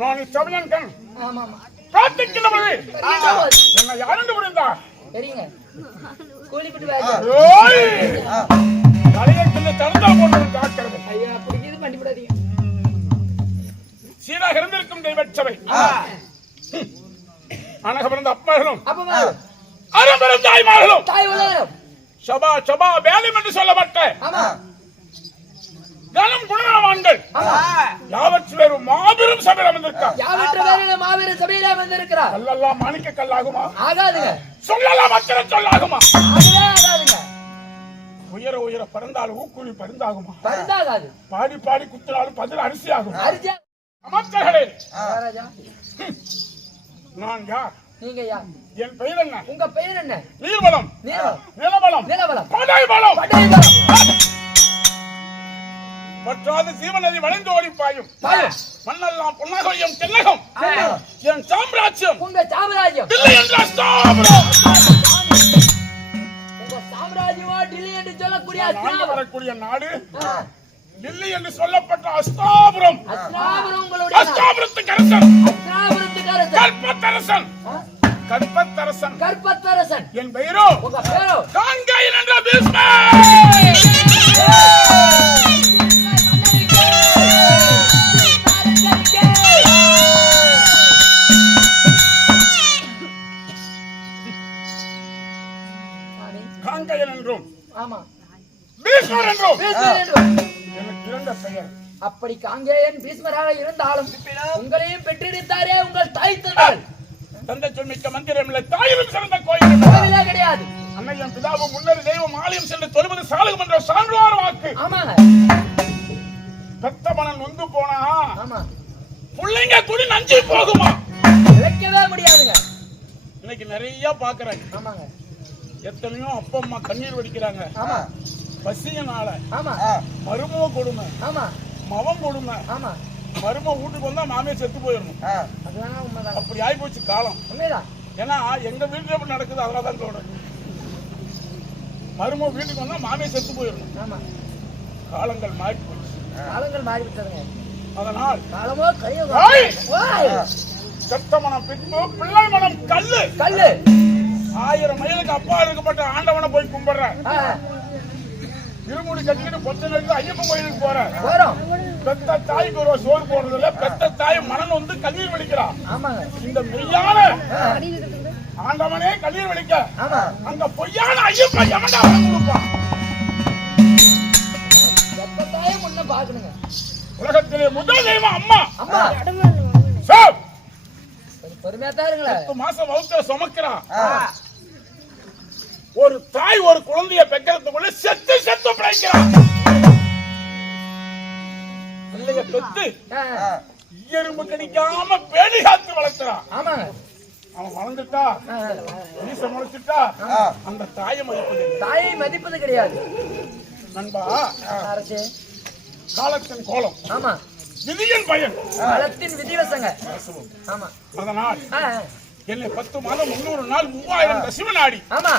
நான் தமிழன் கண் ஆமா காத்துக்கின்றவரே என்ன யாருன்னு புரிந்தா சரிங்க கூலிப்பட்டு வாங்க தலையத்துல தடுத்தா போட்டு காக்கிறது ஐயா அப்படி இது பண்ணி விடாதீங்க சீராக இருந்திருக்கும் தெய்வச்சபை அனக பிறந்த அப்பர்களும் அறம்பிறந்த தாய்மார்களும் சபா சபா வேலும் என்று சொல்லப்பட்ட கனம் குணவான்கள் யாவற்றிலும் மாபெரும் சபையில் அமர்ந்திருக்கிறார் கல்லெல்லாம் மாணிக்க கல்லாகுமா ஆகாதுங்க சொல்லலாம் அச்சர சொல்லாகுமா ஆகாதுங்க உயர உயர பறந்தாலும் ஊக்குழி பருந்தாகுமா பருந்தாகாது பாடி பாடி குத்தினாலும் பதில் அரிசி ஆகும் அரிசி அமைச்சர்களே ராஜா நான் யார் நீங்க யார் என் பெயர் என்ன உங்க பெயர் என்ன நீர்வளம் நிலவளம் படைபலம் பற்றாத சீவநதி வளைந்து ஓடி பாயும் மண்ணெல்லாம் பொன்னகையும் தென்னகம் என் சாம்ராஜ்யம் உங்க சாம்ராஜ்யம் இல்லை என்ற அஸ்தாபுரம் உங்க சாம்ராஜ்யமா டில்லி என்று சொல்லக்கூடிய வரக்கூடிய நாடு டில்லி என்று சொல்லப்பட்ட அஸ்தாபுரம் உங்களுடைய அஸ்தாபுரத்துக்கு அரசன் கற்பத்தரசன் என் பெயரோ உங்க பேரோ காங்கையன் என்ற பீஷ்மர் காங்கையன் என்றும் ஆமா பீஷ்மர் என்றும் எனக்கு இரண்டு பெயர் அப்படி காங்கேயன் பீஷ்மராக இருந்தாலும் உங்களையும் பெற்றெடுத்தாரே உங்கள் தாய் தந்தைகள் தந்தை சொல்மிக்க மந்திரம் இல்லை தாயிலும் சிறந்த கோயிலே கிடையாது அன்னையும் பிதாவும் முன்னர் தெய்வம் ஆலயம் சென்று தொழுவது சாலகம் என்ற சான்றோர் வாக்கு ஆமாங்க பெத்த மனன் நொந்து போனா ஆமா பிள்ளைங்க குடி நஞ்சு போகுமா இழைக்கவே முடியாதுங்க இன்னைக்கு நிறைய பாக்குறேன் ஆமாங்க எத்தனையோ அப்பா அம்மா கண்ணீர் வடிக்கிறாங்க ஆமா பசியனால ஆமா மருமக கொடுமை ஆமா மவன் கொடுமை ஆமா மருமக வீட்டுக்கு வந்தா மாமியை செத்து போயிடணும் அதுதான் உண்மைதான் அப்படி ஆகி போச்சு காலம் உண்மைதான் ஏன்னா எங்க வீட்டுல எப்படி நடக்குது அதனாலதான் சொல்றேன் மருமக வீட்டுக்கு வந்தா மாமியை செத்து போயிடணும் ஆமா காலங்கள் மாறி போச்சு காலங்கள் மாறி விட்டதுங்க அதனால் காலமோ கையோ செத்த மனம் பின்பு பிள்ளை மனம் கல்லு 1000 மைலுக்கு அப்பா இருக்கப்பட்ட ஆண்டவனை போய் கும்பிடுற இருமுடி கட்டிக்கிட்டு பொச்ச நெடுத்து ஐயப்பன் கோயிலுக்கு போற பெத்த தாய்க்கு ஒரு சோறு போடுறது இல்ல பெத்த தாய் மனம் வந்து கண்ணீர் வலிக்கிறான் இந்த மெய்யான ஆண்டவனே கண்ணீர் வலிக்க அந்த பொய்யான ஐயப்பன் எவன்டா கொடுப்பான் உலகத்திலே முதல் தெய்வம் அம்மா பொறுமையா தான் இருங்களேன் 10 மாசம் வகுத்த சுமக்கிறான் ஒரு தாய் ஒரு குழந்தைய பெக்கிறதுக்குள்ள செத்து பிழைக்கிறான் பிள்ளைய பெத்து எறும்பு கடிக்காம பேடி காத்து வளர்க்கிறான் அவன் வளர்ந்துட்டா வீச முளைச்சிட்டா அந்த தாயை மதிப்பது கிடையாது நண்பா அரசே காலத்தின் கோலம் ஆமா விதியின் பயன் காலத்தின் விதிவசங்க ஆமா அதனால் என்னை 10 மாதம் 300 நாள் 3000 தசிவனாடி ஆமா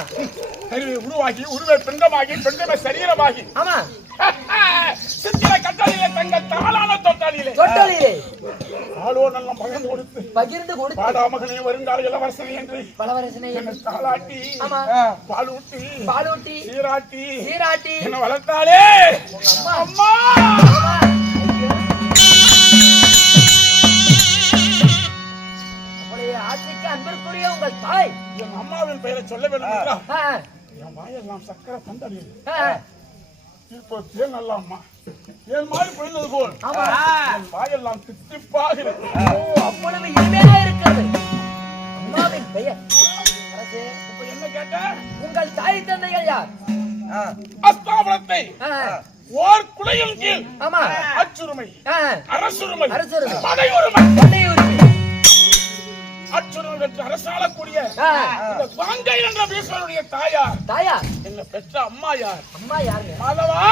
கருவை உருவாகி உருவை பிண்டமாகி பிண்டமே சரீரமாகி ஆமா சித்திர கட்டளையிலே தங்க தாளான தொட்டாளியிலே ஆளோ நல்ல பகிர்ந்து கொடுத்து பாடாமகனே வருங்கால இளவரசனை என்று பலவரசனை என்னை தாளாட்டி பாலூட்டி சீராட்டி என்னை வளர்த்தாளே அம்மா அன்பிற்குரிய உங்கள் தாய் என் அம்மாவின் பெயரை சொல்ல வேண்டும் என்றால் என் வாயெல்லாம் சக்கரை பந்தடியது இப்போ தேன் நல்ல அம்மா தேன் மாதிரி பொழிந்தது போல் என் வாயெல்லாம் தித்திப்பாக அவ்வளவு இனிமையா இருக்கிறது அம்மாவின் பெயர் இப்ப என்ன கேட்ட உங்கள் தாய் தந்தைகள் யார் அஸ்தாபுரத்தை ஓர் குடையின் கீழ் அச்சுரிமை அரசுரிமை படையுரிமை அச்சுரிமை பெற்று அரசாளக்கூடிய காங்கை என்ற பீஷ்மருடைய தாயார் என்ன பெற்ற அம்மா யார் மாதவா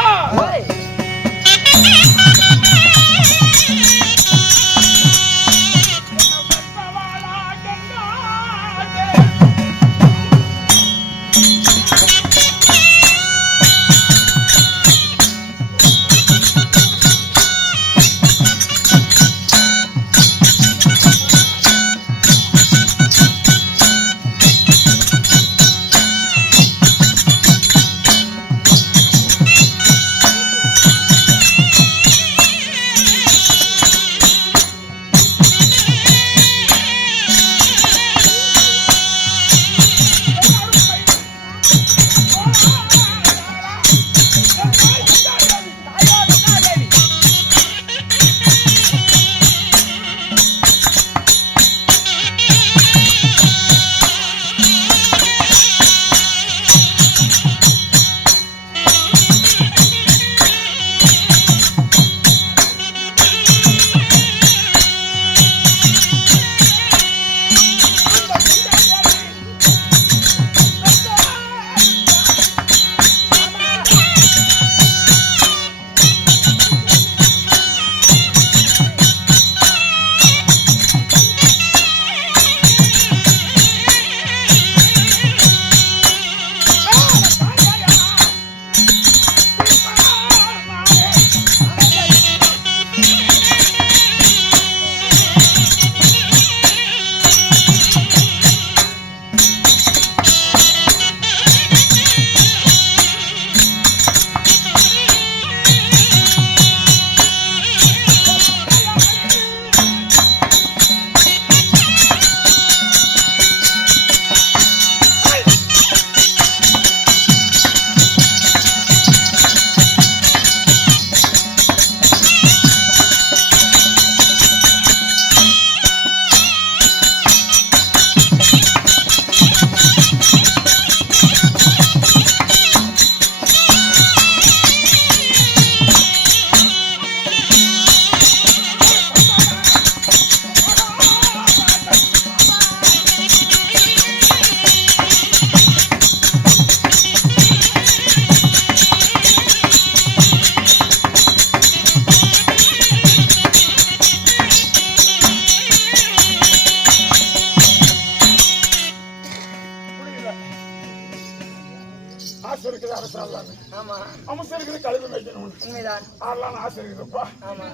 சாப்பிடலாம். ஆமா அம்சருக்கு கழுது வைக்கணும். உண்மைதான். ஆடலாம் ஆசை இருக்குப்பா. ஆமா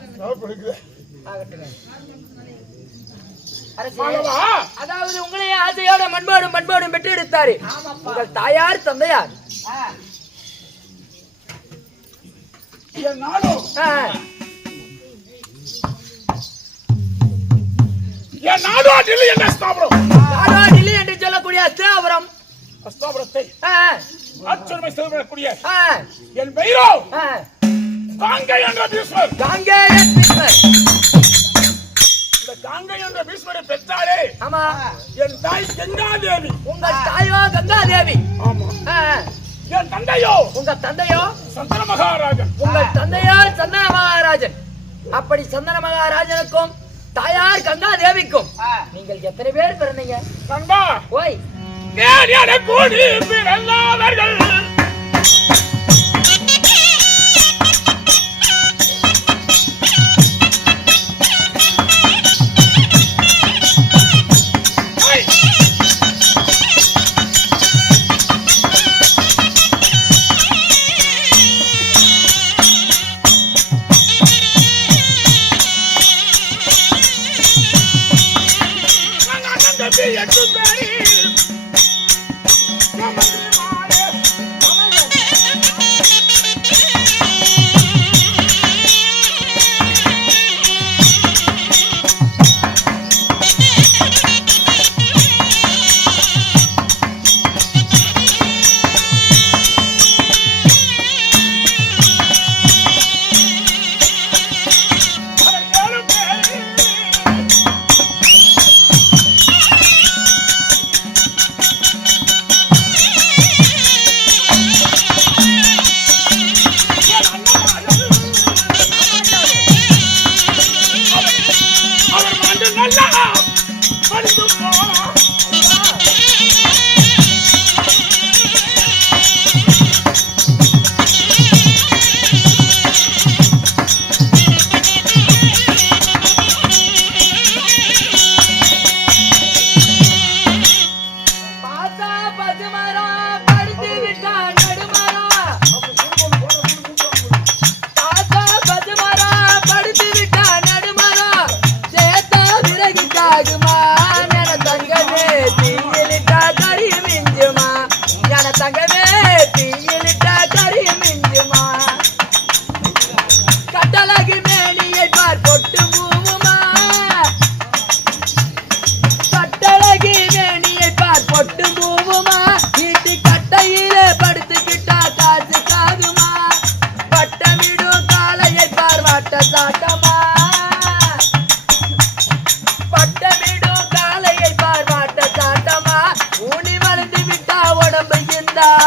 இருக்குது. ஆகட்டுங்க. அதாவது உங்களையே ஆசையோட மண்பாடும் பெற்று எடுத்தாரு உங்கள் தாயார் தந்தையார். டெல்லி என்று சொல்லக்கூடிய அஸ்தாபுரத்தை ஆச்சரியமை செயல்படக்கூடிய என் பெயரோ காங்கை என்ற பீஸ்மர். இந்த காங்கை என்ற பீஸ்மரை பெற்றாலே ஆமா என் தாய் கங்காதேவி. உங்கள் தாயோ கங்காதேவி. ஆமா. என் தந்தையோ உங்க தந்தையோ சந்தன மகாராஜன். உங்கள் தந்தையோ சந்தன மகாராஜன். அப்படி சந்தன மகாராஜனுக்கும் தாயார் கங்காதேவிக்கும் நீங்கள் எத்தனை பேர் பிறந்தீங்க? நண்பா ஓய் கூடி பிறந்தவர்கள்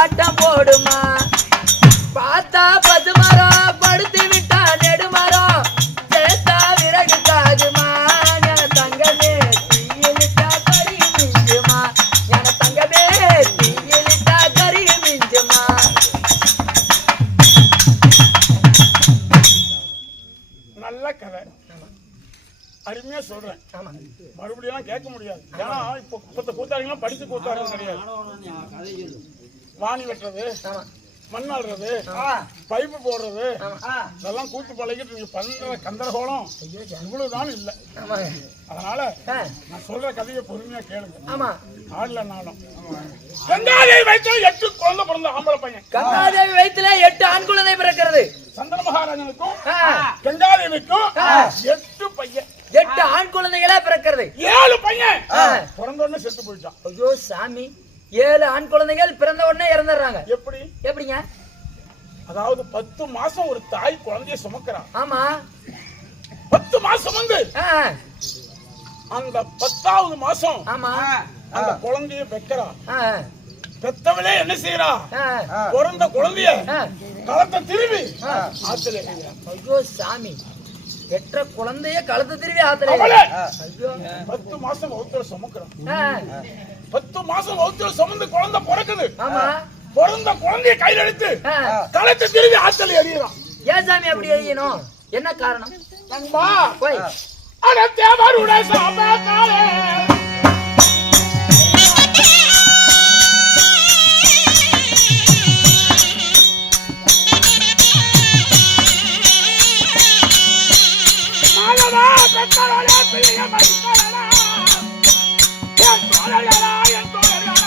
ஆட்டம் போடுமா பார்த்தா பதுமரா படுத்து விட்டா நெடுமரம் சேர்த்தா விறகு காகுமா என தங்கமே தீயிலிட்டா கறி மிஞ்சுமா என தங்கமே தீயிலிட்டா கறி மிஞ்சுமா. நல்ல கதை அருமையா சொல்றேன். மறுபடியும் கேட்க முடியாது. ஏன்னா இப்ப கூத்தாடிலாம் படிச்சு கூத்தாடுறது கிடையாது. வாணி வெட்டுறது, மண் அள்ளுறது, பைப்பு போடுறது இதெல்லாம் கூத்து பழகிட்டு நீங்க பண்ற கந்தரகோலம் இவ்வளவுதான் இல்லை. அதனால நான் சொல்ற கதையை பொறுமையா கேளுங்க. ஆடல நானும் கங்காதேவி வயிற்றுல 8 குழந்தை பிறந்த ஆம்பளை பையன். கங்காதேவி வயிற்றுல 8 ஆண் குழந்தை பிறக்கிறது. சந்தன மகாராஜனுக்கும் கங்காதேவிக்கும் 8 பையன், 8 ஆண் குழந்தைகளா பிறக்கிறது. 7 பையன் பிறந்த உடனே செத்து போயிட்டான். ஐயோ சாமி, 7 ஆண் குழந்தைகள் பிறந்த உடனே இறந்துடுறாங்க. எப்படிங்க? அதாவது 10 மாசம் ஒரு தாய் குழந்தைய சுமக்கிறான். ஆமா, 10 மாசம் வந்து அந்த 10வது மாசம் ஆமா அந்த குழந்தைய பெக்கிறான். பெத்தவளே என்ன செய்யறா? பிறந்த குழந்தைய களத்தை திரும்பி ஆத்துல. ஐயோ சாமி, பெற்ற குழந்தைய களத்தை திரும்பி ஆத்துல. ஐயோ 10 மாசம் வகுத்துல சுமக்கிறான். 10 மாசம் வகுத்துல சுமந்து குழந்தை பிறக்குது. பிறந்த குழந்தைய கையில் எடுத்து களத்தை திரும்பி ஆத்துல எறியறான். ஏன் சாமி அப்படி எறியணும்? என்ன காரணம்? நண்பா போய் அட தேவருடைய சாபத்தாலே பெற்றோரே பிள்ளைய மதித்தாரா என் தோழர்களா என் தோழர்களா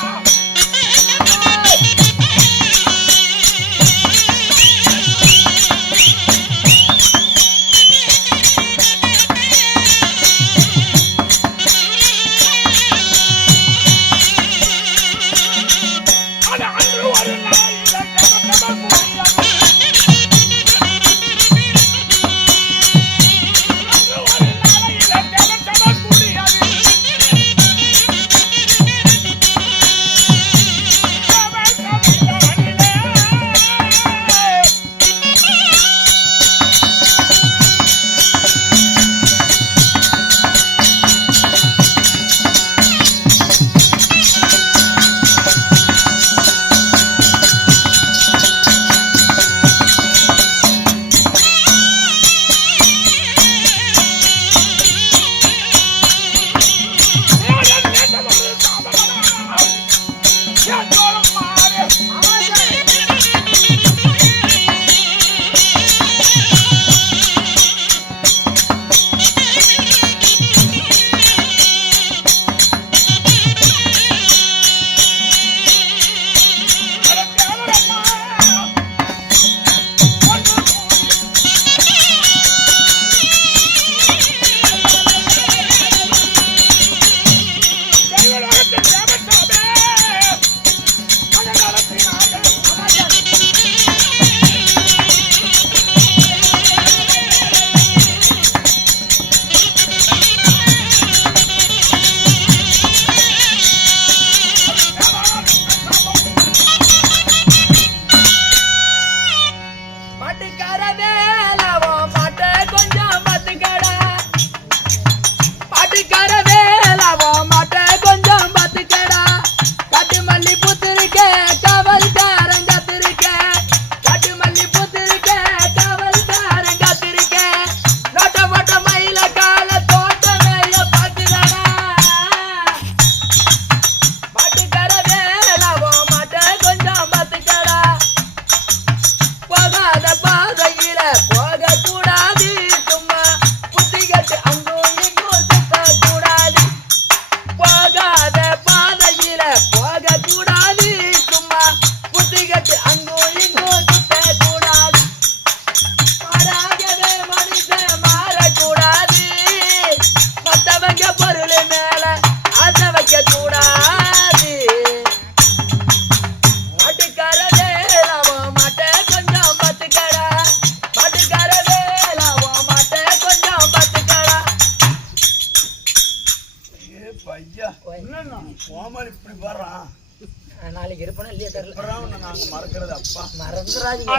நாளைக்கு இருப்பேனா இல்லையா தெரியல. நாங்க மறக்கிறது அப்பா மறந்துடாதீங்க.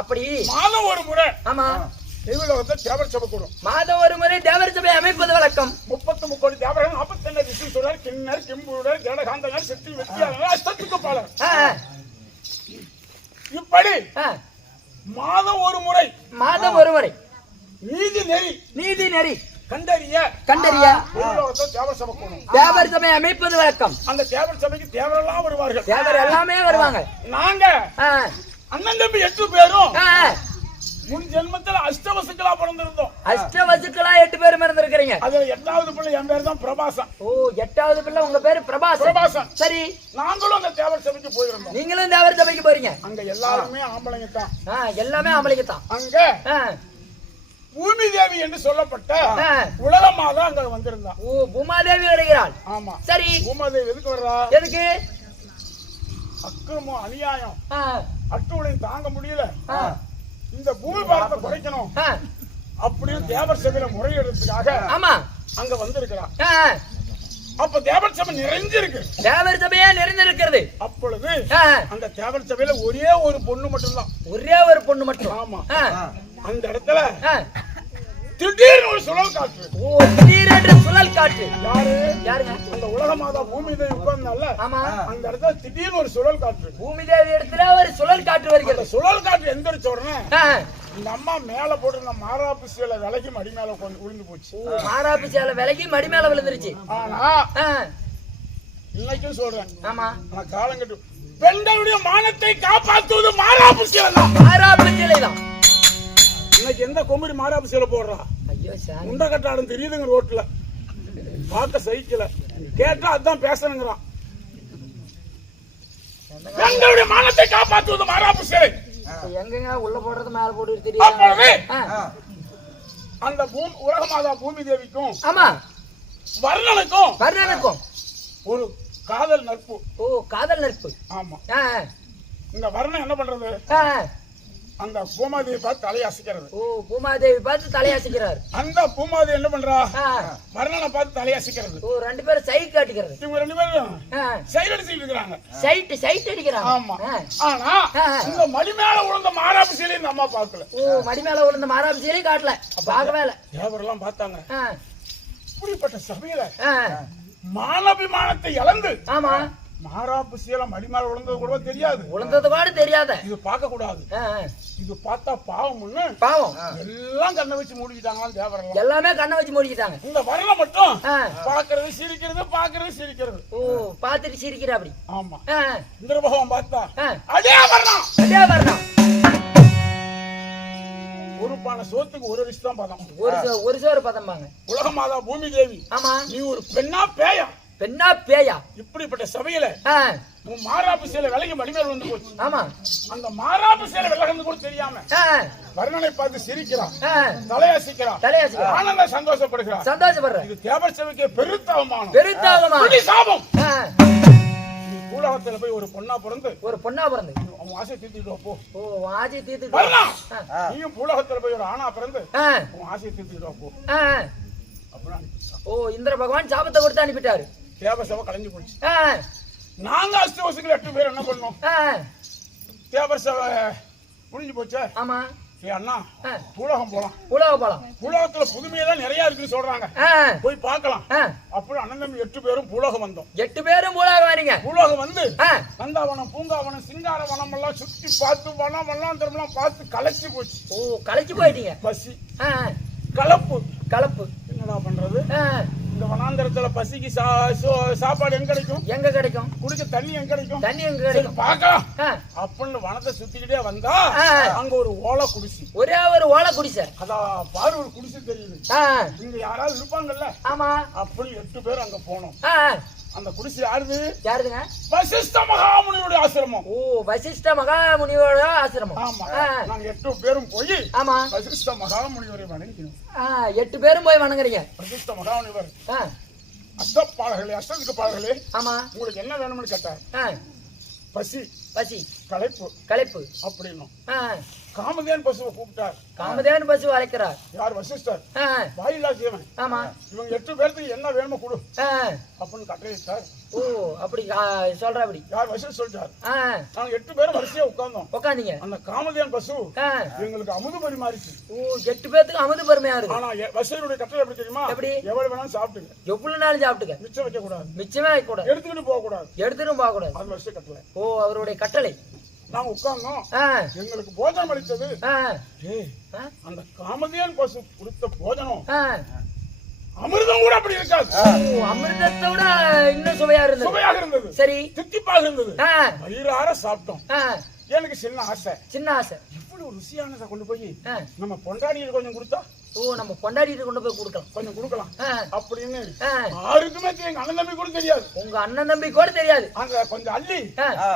அப்படி மாதம் ஒரு முறை ஆமா தேவர் சபை கூடும். மாதம் ஒரு முறை தேவர் சபை அமைப்பது வழக்கம். 33 கோடி தேவர்கள் 42 ரிஷி சுடர் கிண்ணர் கிம்புடர் ஜடகாந்தகர் சித்தி வெற்றியாளர் அஷ்டத்துக்கு பாலர். இப்படி மாதம் ஒரு முறை நீதி நெறி கண்டறிய தேவர் சபை கூடும். தேவர் சபை அமைப்பது வழக்கம். அந்த தேவர் சபைக்கு தேவரெல்லாம் வருவார்கள். தேவர் எல்லாமே வருவாங்க. நாங்க அண்ணன் தம்பி 8 பேரும் முன் ஜென்மத்துல அஷ்டவசுக்களா பிறந்திருந்தோம். அஷ்டவசுக்களா 8 பேரும் இருந்திருக்கீங்க. அதுல 8வது பிள்ளை என் பேர் தான் பிரபாசன். ஓ 8வது பிள்ளை உங்க பேரு பிரபாசன். சரி நாங்களும் அந்த தேவர் சபைக்கு போயிருந்தோம். நீங்களும் தேவர் சபைக்கு போறீங்க. அங்க எல்லாருமே ஆம்பளைங்க தான். எல்லாமே ஆம்பளைங்க தான். அங்க பூமி தேவி என்று சொல்லப்பட்ட உலகமாதா அங்க வந்திருந்தான். ஓ பூமாதேவி வருகிறாள். ஆமா சரி. பூமாதேவி எதுக்கு வர்றா? எதுக்கு? அக்கிரமம் அநியாயம் அட்டுவளையும் தாங்க முடியல, இந்த பூமி பாரத்தை குறைக்கணும் அப்படின்னு தேவர் சபையில முறையிடுறதுக்காக ஆமா அங்க வந்திருக்கிறான். அப்ப தேவர் சபை நிறைஞ்சிருக்கு. தேவர் சபையே நிறைந்திருக்கிறது. அப்பொழுது அந்த தேவர் சபையில ஒரே ஒரு பொண்ணு மட்டும்தான். ஒரே ஒரு பொண்ணு மட்டும். ஆமா. அந்த இடத்துல திடீர்னு ஒரு சுழல் காற்று. ஓ திடீரென்று சுழல் காற்று. யாருங்க? அந்த உலகமாதா பூமி தேவி உட்கார்ந்தால ஆமா அந்த இடத்துல திடீர்னு ஒரு சுழல் காற்று. பூமி தேவி இடத்துல ஒரு சுழல் காற்று வருகிறது. சுழல் காற்று எந்திரிச்ச உடனே இந்த அம்மா மேல போட்டு மாராப்பு சேலை விலகி மடி மேல விழுந்து போச்சு. மாராப்பு சேலை விலகி மடி மேல விழுந்துருச்சு. ஆனா இன்னைக்கும் சொல்றேன். ஆமா நான் காலங்கட்டு பெண்களுடைய மானத்தை காப்பாற்றுவது மாராப்பு சேலை தான். மாராப்பு சேலை தான். இன்னைக்கு எந்த குமரி மாறாப்பு சீலை போடுறா? ஐயோ சாமி. முண்டை கட்டாடம் தெரியுதுங்க ரோட்ல. பார்க்க சைக்கிள கேட்டா அதான் பேசணுங்கிறான். எங்களுடைய மானத்தை காப்பாற்றுவது மாறாப்பு சீலை. எங்கங்க உள்ள போடுறது மேல போட்டு தெரியும். அந்த உலக மாதா பூமி தேவிக்கும் ஆமா வர்ணனுக்கும் ஒரு காதல் நட்பு. ஓ காதல் நட்பு. ஆமா. இந்த வர்ணம் என்ன பண்றது? அந்த பூமாதேவி பார்த்து தலையசைக்கிறது. ஓ பூமாதேவி பார்த்து தலையசைக்கிறார். அந்த பூமாதேவி என்ன பண்றா? வர்ணனை பார்த்து தலையசைக்கிறது. ஓ ரெண்டு பேரும் சைட் காட்டுகிறது. இவங்க ரெண்டு பேரும் சைட் அடிச்சிட்டு இருக்காங்க. சைட் அடிக்கிறாங்க. ஆமா. ஆனா இந்த மடி மேல விழுந்த மாறாப்பு சீலை இந்த அம்மா பார்க்கல. ஓ மடி மேல விழுந்த மாறாப்பு சீலை காட்டல. பார்க்கவே இல்ல. தேவரெல்லாம் பார்த்தாங்க. இப்படிப்பட்ட சபையில மானபிமானத்தை இழந்து ஆமா மாறாப்பு சீலை மடி மேல விழுந்தது கூட தெரியாது. விழுந்தது கூட தெரியாத. இது பார்க்க கூடாது. இது பார்த்தா பாவம்னு பாவம் எல்லாம் கண்ணை வச்சு மூடிக்கிட்டாங்க. தேவரெல்லாம் எல்லாமே கண்ணை வச்சு மூடிக்கிட்டாங்க. இந்த வரல மட்டும் பாக்குறது சிரிக்கிறது. ஓ பாத்துட்டு சிரிக்கிற அப்படி. ஆமா. இந்திர பகவான் பார்த்தா அதே வரணும். ஒரு பானை சோத்துக்கு ஒரு ரிஷ் தான் பதம். ஒரு சோறு பதம் பாங்க. உலக மாதா பூமி தேவி. ஆமா. நீ ஒரு பெண்ணா பேயா? இப்படிப்பட்ட சபையில உன் மாறாப்பு சேலை விலகி மடிமேல் வந்து போச்சு. ஆமா. அந்த மாறாப்பு சேலை விலகன்னு கூட தெரியாம வர்ணனை பார்த்து சிரிக்கிறான், தலையசிக்கிறான், ஆனந்த சந்தோஷப்படுற. இது தேவர் சபைக்கு பெருத்த அவமானம், சாபம். பூலகத்துல போய் ஒரு பொண்ணா பிறந்து அவன் ஆசை தீர்த்துக்கிட்டு போ. ஓ ஆசை தீர்த்துக்கிட்டு. நீயும் பூலகத்துல போய் ஒரு ஆணா பிறந்து அவன் ஆசையை தீர்த்துக்கிட்டு போ. ஓ இந்திர பகவான் சாபத்தை கொடுத்து அனுப்பிட்டாரு. தேவ சபை கலைஞ்சு போச்சு. நாங்க அஷ்டவசுக்கு 8 பேர் என்ன பண்ணோம்? தேவ சபை முடிஞ்சு போச்சு. ஆமா. அண்ணா பூலகம் போலாம். பூலகத்துல புதுமையெல்லாம் நிறைய இருக்குன்னு சொல்றாங்க, போய் பார்க்கலாம். அப்புறம் அண்ணன் தம்பி 8 பேரும் பூலகம் வந்தோம். 8 பேரும் பூலகம் வரீங்க. பூலகம் வந்து நந்தாவனம், பூங்காவனம், சிங்காரவனம் எல்லாம் சுத்தி பார்த்து வனம் வண்ணாந்திரம்லாம் பார்த்து களைச்சு போச்சு. ஓ களைச்சு போயிட்டீங்க. பசி, கலப்பு. என்னடா பண்றது? இந்த வனாந்தரத்துல பசிக்கு சாப்பாடு எங்க கிடைக்கும்? குடிக்க தண்ணி எங்க கிடைக்கும்? பார்க்கலாம் அப்படின்னு வனத்தை சுத்திக்கிட்டே வந்தா அங்க ஒரு ஓலை குடிசை. ஒரே ஒரு ஓலை குடிசை. அதான் பாரு, ஒரு குடிசை தெரியுது. இங்க யாராவது இருப்பாங்கல்ல? ஆமா. அப்படி 8 பேர் அங்க போனோம். அந்த குடிசை யாருதுங்க? வசிஷ்ட மகாமுனியோட ஆசிரமம். ஓ வசிஷ்ட மகாமுனியோட ஆசிரமம். ஆமா. நாங்க 8 பேரும் போய் ஆமா வசிஷ்ட மகாமுனிவரை வணங்கினோம். 8 பேரும் போய் வணங்குறீங்க. வசிஷ்ட மகாமுனிவர் அஷ்டத்துக்கு பாடல்களே. ஆமா. உங்களுக்கு என்ன வேணும்னு கேட்டார். பசி களைப்பு அப்படின்னும். காமதேன் பசுவை கூப்பிட்டார். காமதேன் பசு அழைக்கிறார். யார்? வசிஷ்டர். வாயிலா ஜீவன். ஆமா. இவங்க 8 பேருக்கு என்ன வேணுமோ கொடு அப்படின்னு கட்டளையிட்டார். ஓ அப்படி சொல்ற. அப்படி யார்? வசிஷ்டர் சொல்றார். நாங்க 8 பேரும் வரிசையா உட்கார்ந்தீங்க. அந்த காமதேன் பசு எங்களுக்கு அமுது பரிமாறிச்சு. ஓ 8 பேருக்கு அமுது பரிமாறி இருக்கு. ஆனா வசிஷ்டருடைய கட்டளை எப்படி தெரியுமா? எப்படி? எவ்வளவு வேணாலும் சாப்பிட்டுங்க, எவ்வளவு நாளும் சாப்பிட்டுங்க, மிச்சம் வைக்க கூடாது. மிச்சமே வைக்க கூடாது, எடுத்துட்டு போக கூடாது. அது வசிஷ்ட கட்டளை. ஓ அவருடைய கட்டளை. நாங்க உட்கார்ந்தோம். எங்களுக்கு போஜனம் அளித்தது அந்த காமதேன் பசு கொடுத்த போஜனம் அமிர்தம் கூட அப்படி இருக்காது. அமிர்தத்தை விட இன்னும் சுவையாக இருந்தது. சரி, தித்திப்பாக இருந்தது. வயிறார சாப்பிட்டோம். எனக்கு சின்ன ஆசை. இவ்வளவு ருசியானதை கொண்டு போய் நம்ம பொண்டாடியில் கொஞ்சம் கொடுத்தா, ஓ நம்ம பொண்டாடிட்டு கொண்டு போய் கொஞ்சம் கொடுக்கலாம் அப்படின்னு யாருக்குமே எங்க அண்ணன் தம்பி கூட தெரியாது. உங்க அண்ணன் தம்பி கூட தெரியாது. அங்க கொஞ்சம் அள்ளி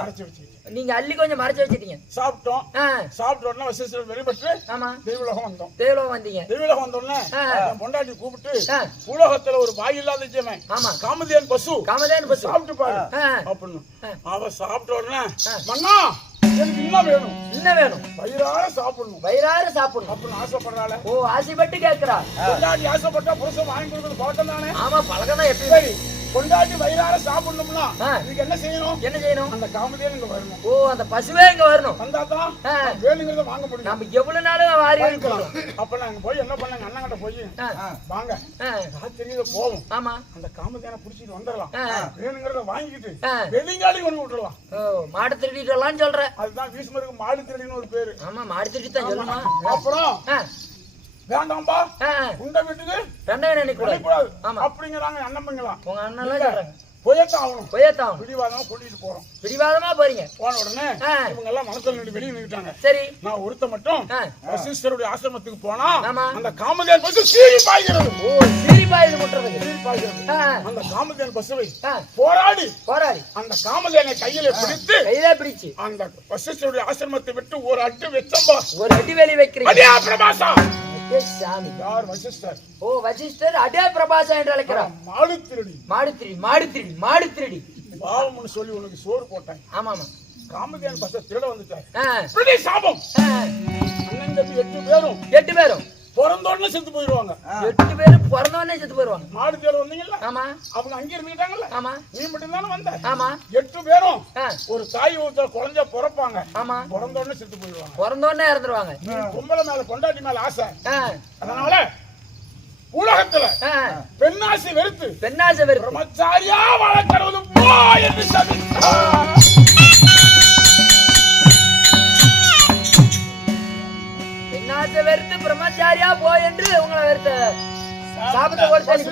அரைச்சு வச்சு, நீங்க அள்ளி கொஞ்சம் மறைச்சு வச்சிட்டீங்க. சாப்பிட்டோம். சாப்பிட்டோம்னா வசிஷ்டர் வெளிப்பட்டு ஆமா தேவலோகம் வந்தோம். தேவலோகம் வந்தோடனே பொண்டாட்டி கூப்பிட்டு பூலோகத்துல ஒரு வாய் இல்லாத ஜீவன். ஆமா. காமதேன் பசு சாப்பிட்டு பாரு அப்படின்னு. அவ சாப்பிட்ட உடனே மன்னா எனக்கு என்ன வேணும்? வயிறார சாப்பிடணும் அப்படின்னு ஆசைப்படுறாள். ஓ ஆசைப்பட்டு கேட்கிறா. பொண்டாட்டி ஆசைப்பட்டா புருஷன் வாங்கி கொடுக்கறது பழக்கம் தானே? ஆமா பழக்கம் தான். எப்படி பொண்டாட்டி வயிறார சாப்பிடணும்னா இதுக்கு என்ன செய்யணும்? அந்த காமதேன் இங்க வரணும். ஓ அந்த பசுவே இங்க வரணும். வந்தாதான் வேணுங்கிறத வாங்க முடியும். நம்ம எவ்வளவு நாளும் வாரி இருக்கலாம். அப்ப நாங்க போய் என்ன பண்ணாங்க, அண்ணன் கிட்ட போய் வாங்க ராத்திரியில போவோம். ஆமா. அந்த காமதேனை புடிச்சிட்டு வந்துடலாம், வேணுங்கிறத வாங்கிட்டு வெளிங்காலி கொண்டு விட்டுறலாம். மாடு திருடிட்டு வரலாம்னு சொல்றேன். அதுதான் பீஷ்மருக்கு மாடு திருடின்னு ஒரு பேரு. ஆமா மாடு திருடி தான் சொல்லணும். அப்புறம் வேண்டாம்பா உண்ட வீட்டுக்கு ரெண்டே நினைக்கூடாது அப்படிங்கிறாங்க அண்ணன் பங்களா. உங்க அண்ணன் சொல்றாங்க போயத்தான் ஆகணும். போயத்தான் பிடிவாதமா கூட்டிட்டு போறோம். பிடிவாதமா போறீங்க. போன உடனே இவங்க எல்லாம் மனசுல நின்று வெளியே நின்னுட்டாங்க. சரி. நான் ஒருத்த மட்டும் வசிஷ்டருடைய ஆசிரமத்துக்கு போனா அந்த காமதேவன் பசு சீறி பாய்கிறது. ஓ, சீறி பாய்கிறது முட்டுறது. சீறி பாய்கிறது. அந்த காமதேவன் பசுவை போராடி அந்த காமதேவனை கையில பிடிச்சு அந்த வசிஷ்டருடைய ஆசிரமத்தை விட்டு ஒரு அட்டு வெச்சம்பா. ஒரு அடி வெளி வைக்கிறீங்க. அடே பிரபாசா. சாமி. யார் வசிஷ்டர்? ஓ, வசிஷ்டர் அடே பிரபாசா என்று அழைக்கிறார். மாடு திருடி. மாடு திருடி. மாடு திருடி. மாடு திருடி. பாவம்னு சொல்லி உனக்கு சோறு போட்டேன். ஆமாமா. காமதேவன் பச திருட வந்துட்டார். பிரதி சாபம். அண்ணன் தம்பி 8 பேரும் பிறந்தோடனே செத்து போயிடுவாங்க. 8 பேரும் பிறந்தோடனே செத்து போயிடுவாங்க. மாடு தேட வந்தீங்கல்ல? ஆமா. அவங்க அங்க இருந்துட்டாங்கல்ல? ஆமா. நீ மட்டும் தானே வந்த? ஆமா. 8 பேரும் ஒரு தாய் ஊத்துல குழந்தை பிறப்பாங்க. ஆமா. பிறந்தோடனே செத்து போயிடுவாங்க. பிறந்தோடனே இறந்துருவாங்க. பொம்பளை மேல கொண்டாட்டி மேல ஆசை. அதனால உலகத்துல பெண்ணாசை வெறுத்து பிரம்மச்சாரியா வாழ கடவுள் போ என்று சபித்தார். பெண்ணாசை வெறுத்து பிரம்மச்சாரியா போ என்று உங்களை வெறுத்த சாபத்தை கொடுத்தாரு.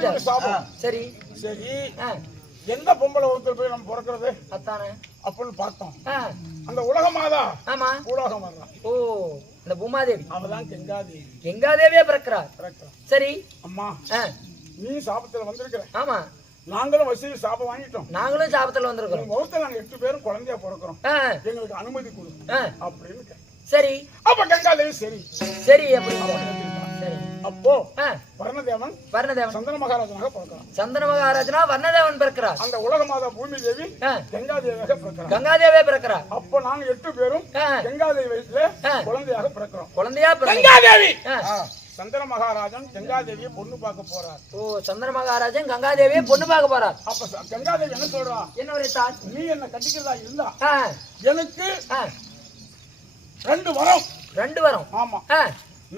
சரி சரி. எந்த பொம்பளை ஒருத்தர் போய் நம்ம பிறக்கிறது அத்தானே அப்படின்னு பார்த்தோம். அந்த உலக மாதா. ஆமா. உலகம் வர்றான். ஓ, இந்த பூமாதேவி. அவதான் கங்காதேவி. கங்காதேவியே பிறக்கிறார். சரி. அம்மா, நீ சாபத்துல வந்திருக்கிற. ஆமா. நாங்களும் வசதி சாபம் வாங்கிட்டோம். நாங்களும் சாபத்துல வந்திருக்கிறோம். முகத்துல நாங்க 8 பேரும் குழந்தையா பிறக்கிறோம். எங்களுக்கு அனுமதி கொடு அப்படின்னு. சரி. அப்ப கங்காதேவி சரி சரி அப்படின்னு. அப்போ வர்ணதேவன் சந்திர மகாராஜனாக பிறக்கிறான். சந்திர மகாராஜனா வர்ணதேவன் பிறக்கிறார். அந்த உலக மாதா பூமி தேவி கங்காதேவியாக பிறக்கிறார். கங்காதேவியே பிறக்கிறார். அப்போ நாங்க 8 பேரும் கங்காதேவி வயசுல குழந்தையாக பிறக்கிறோம். குழந்தையா கங்காதேவி. சந்திர மகாராஜன் கங்காதேவியை பொண்ணு பார்க்க போறார். ஓ, சந்திர மகாராஜன் கங்காதேவியை பொண்ணு பார்க்க போறார். அப்ப கங்காதேவி என்ன சொல்றா? என்ன ஒரு தாட்? நீ என்ன கட்டிக்கிறதா இருந்தா எனக்கு 2 வரம். 2 வரம். ஆமா.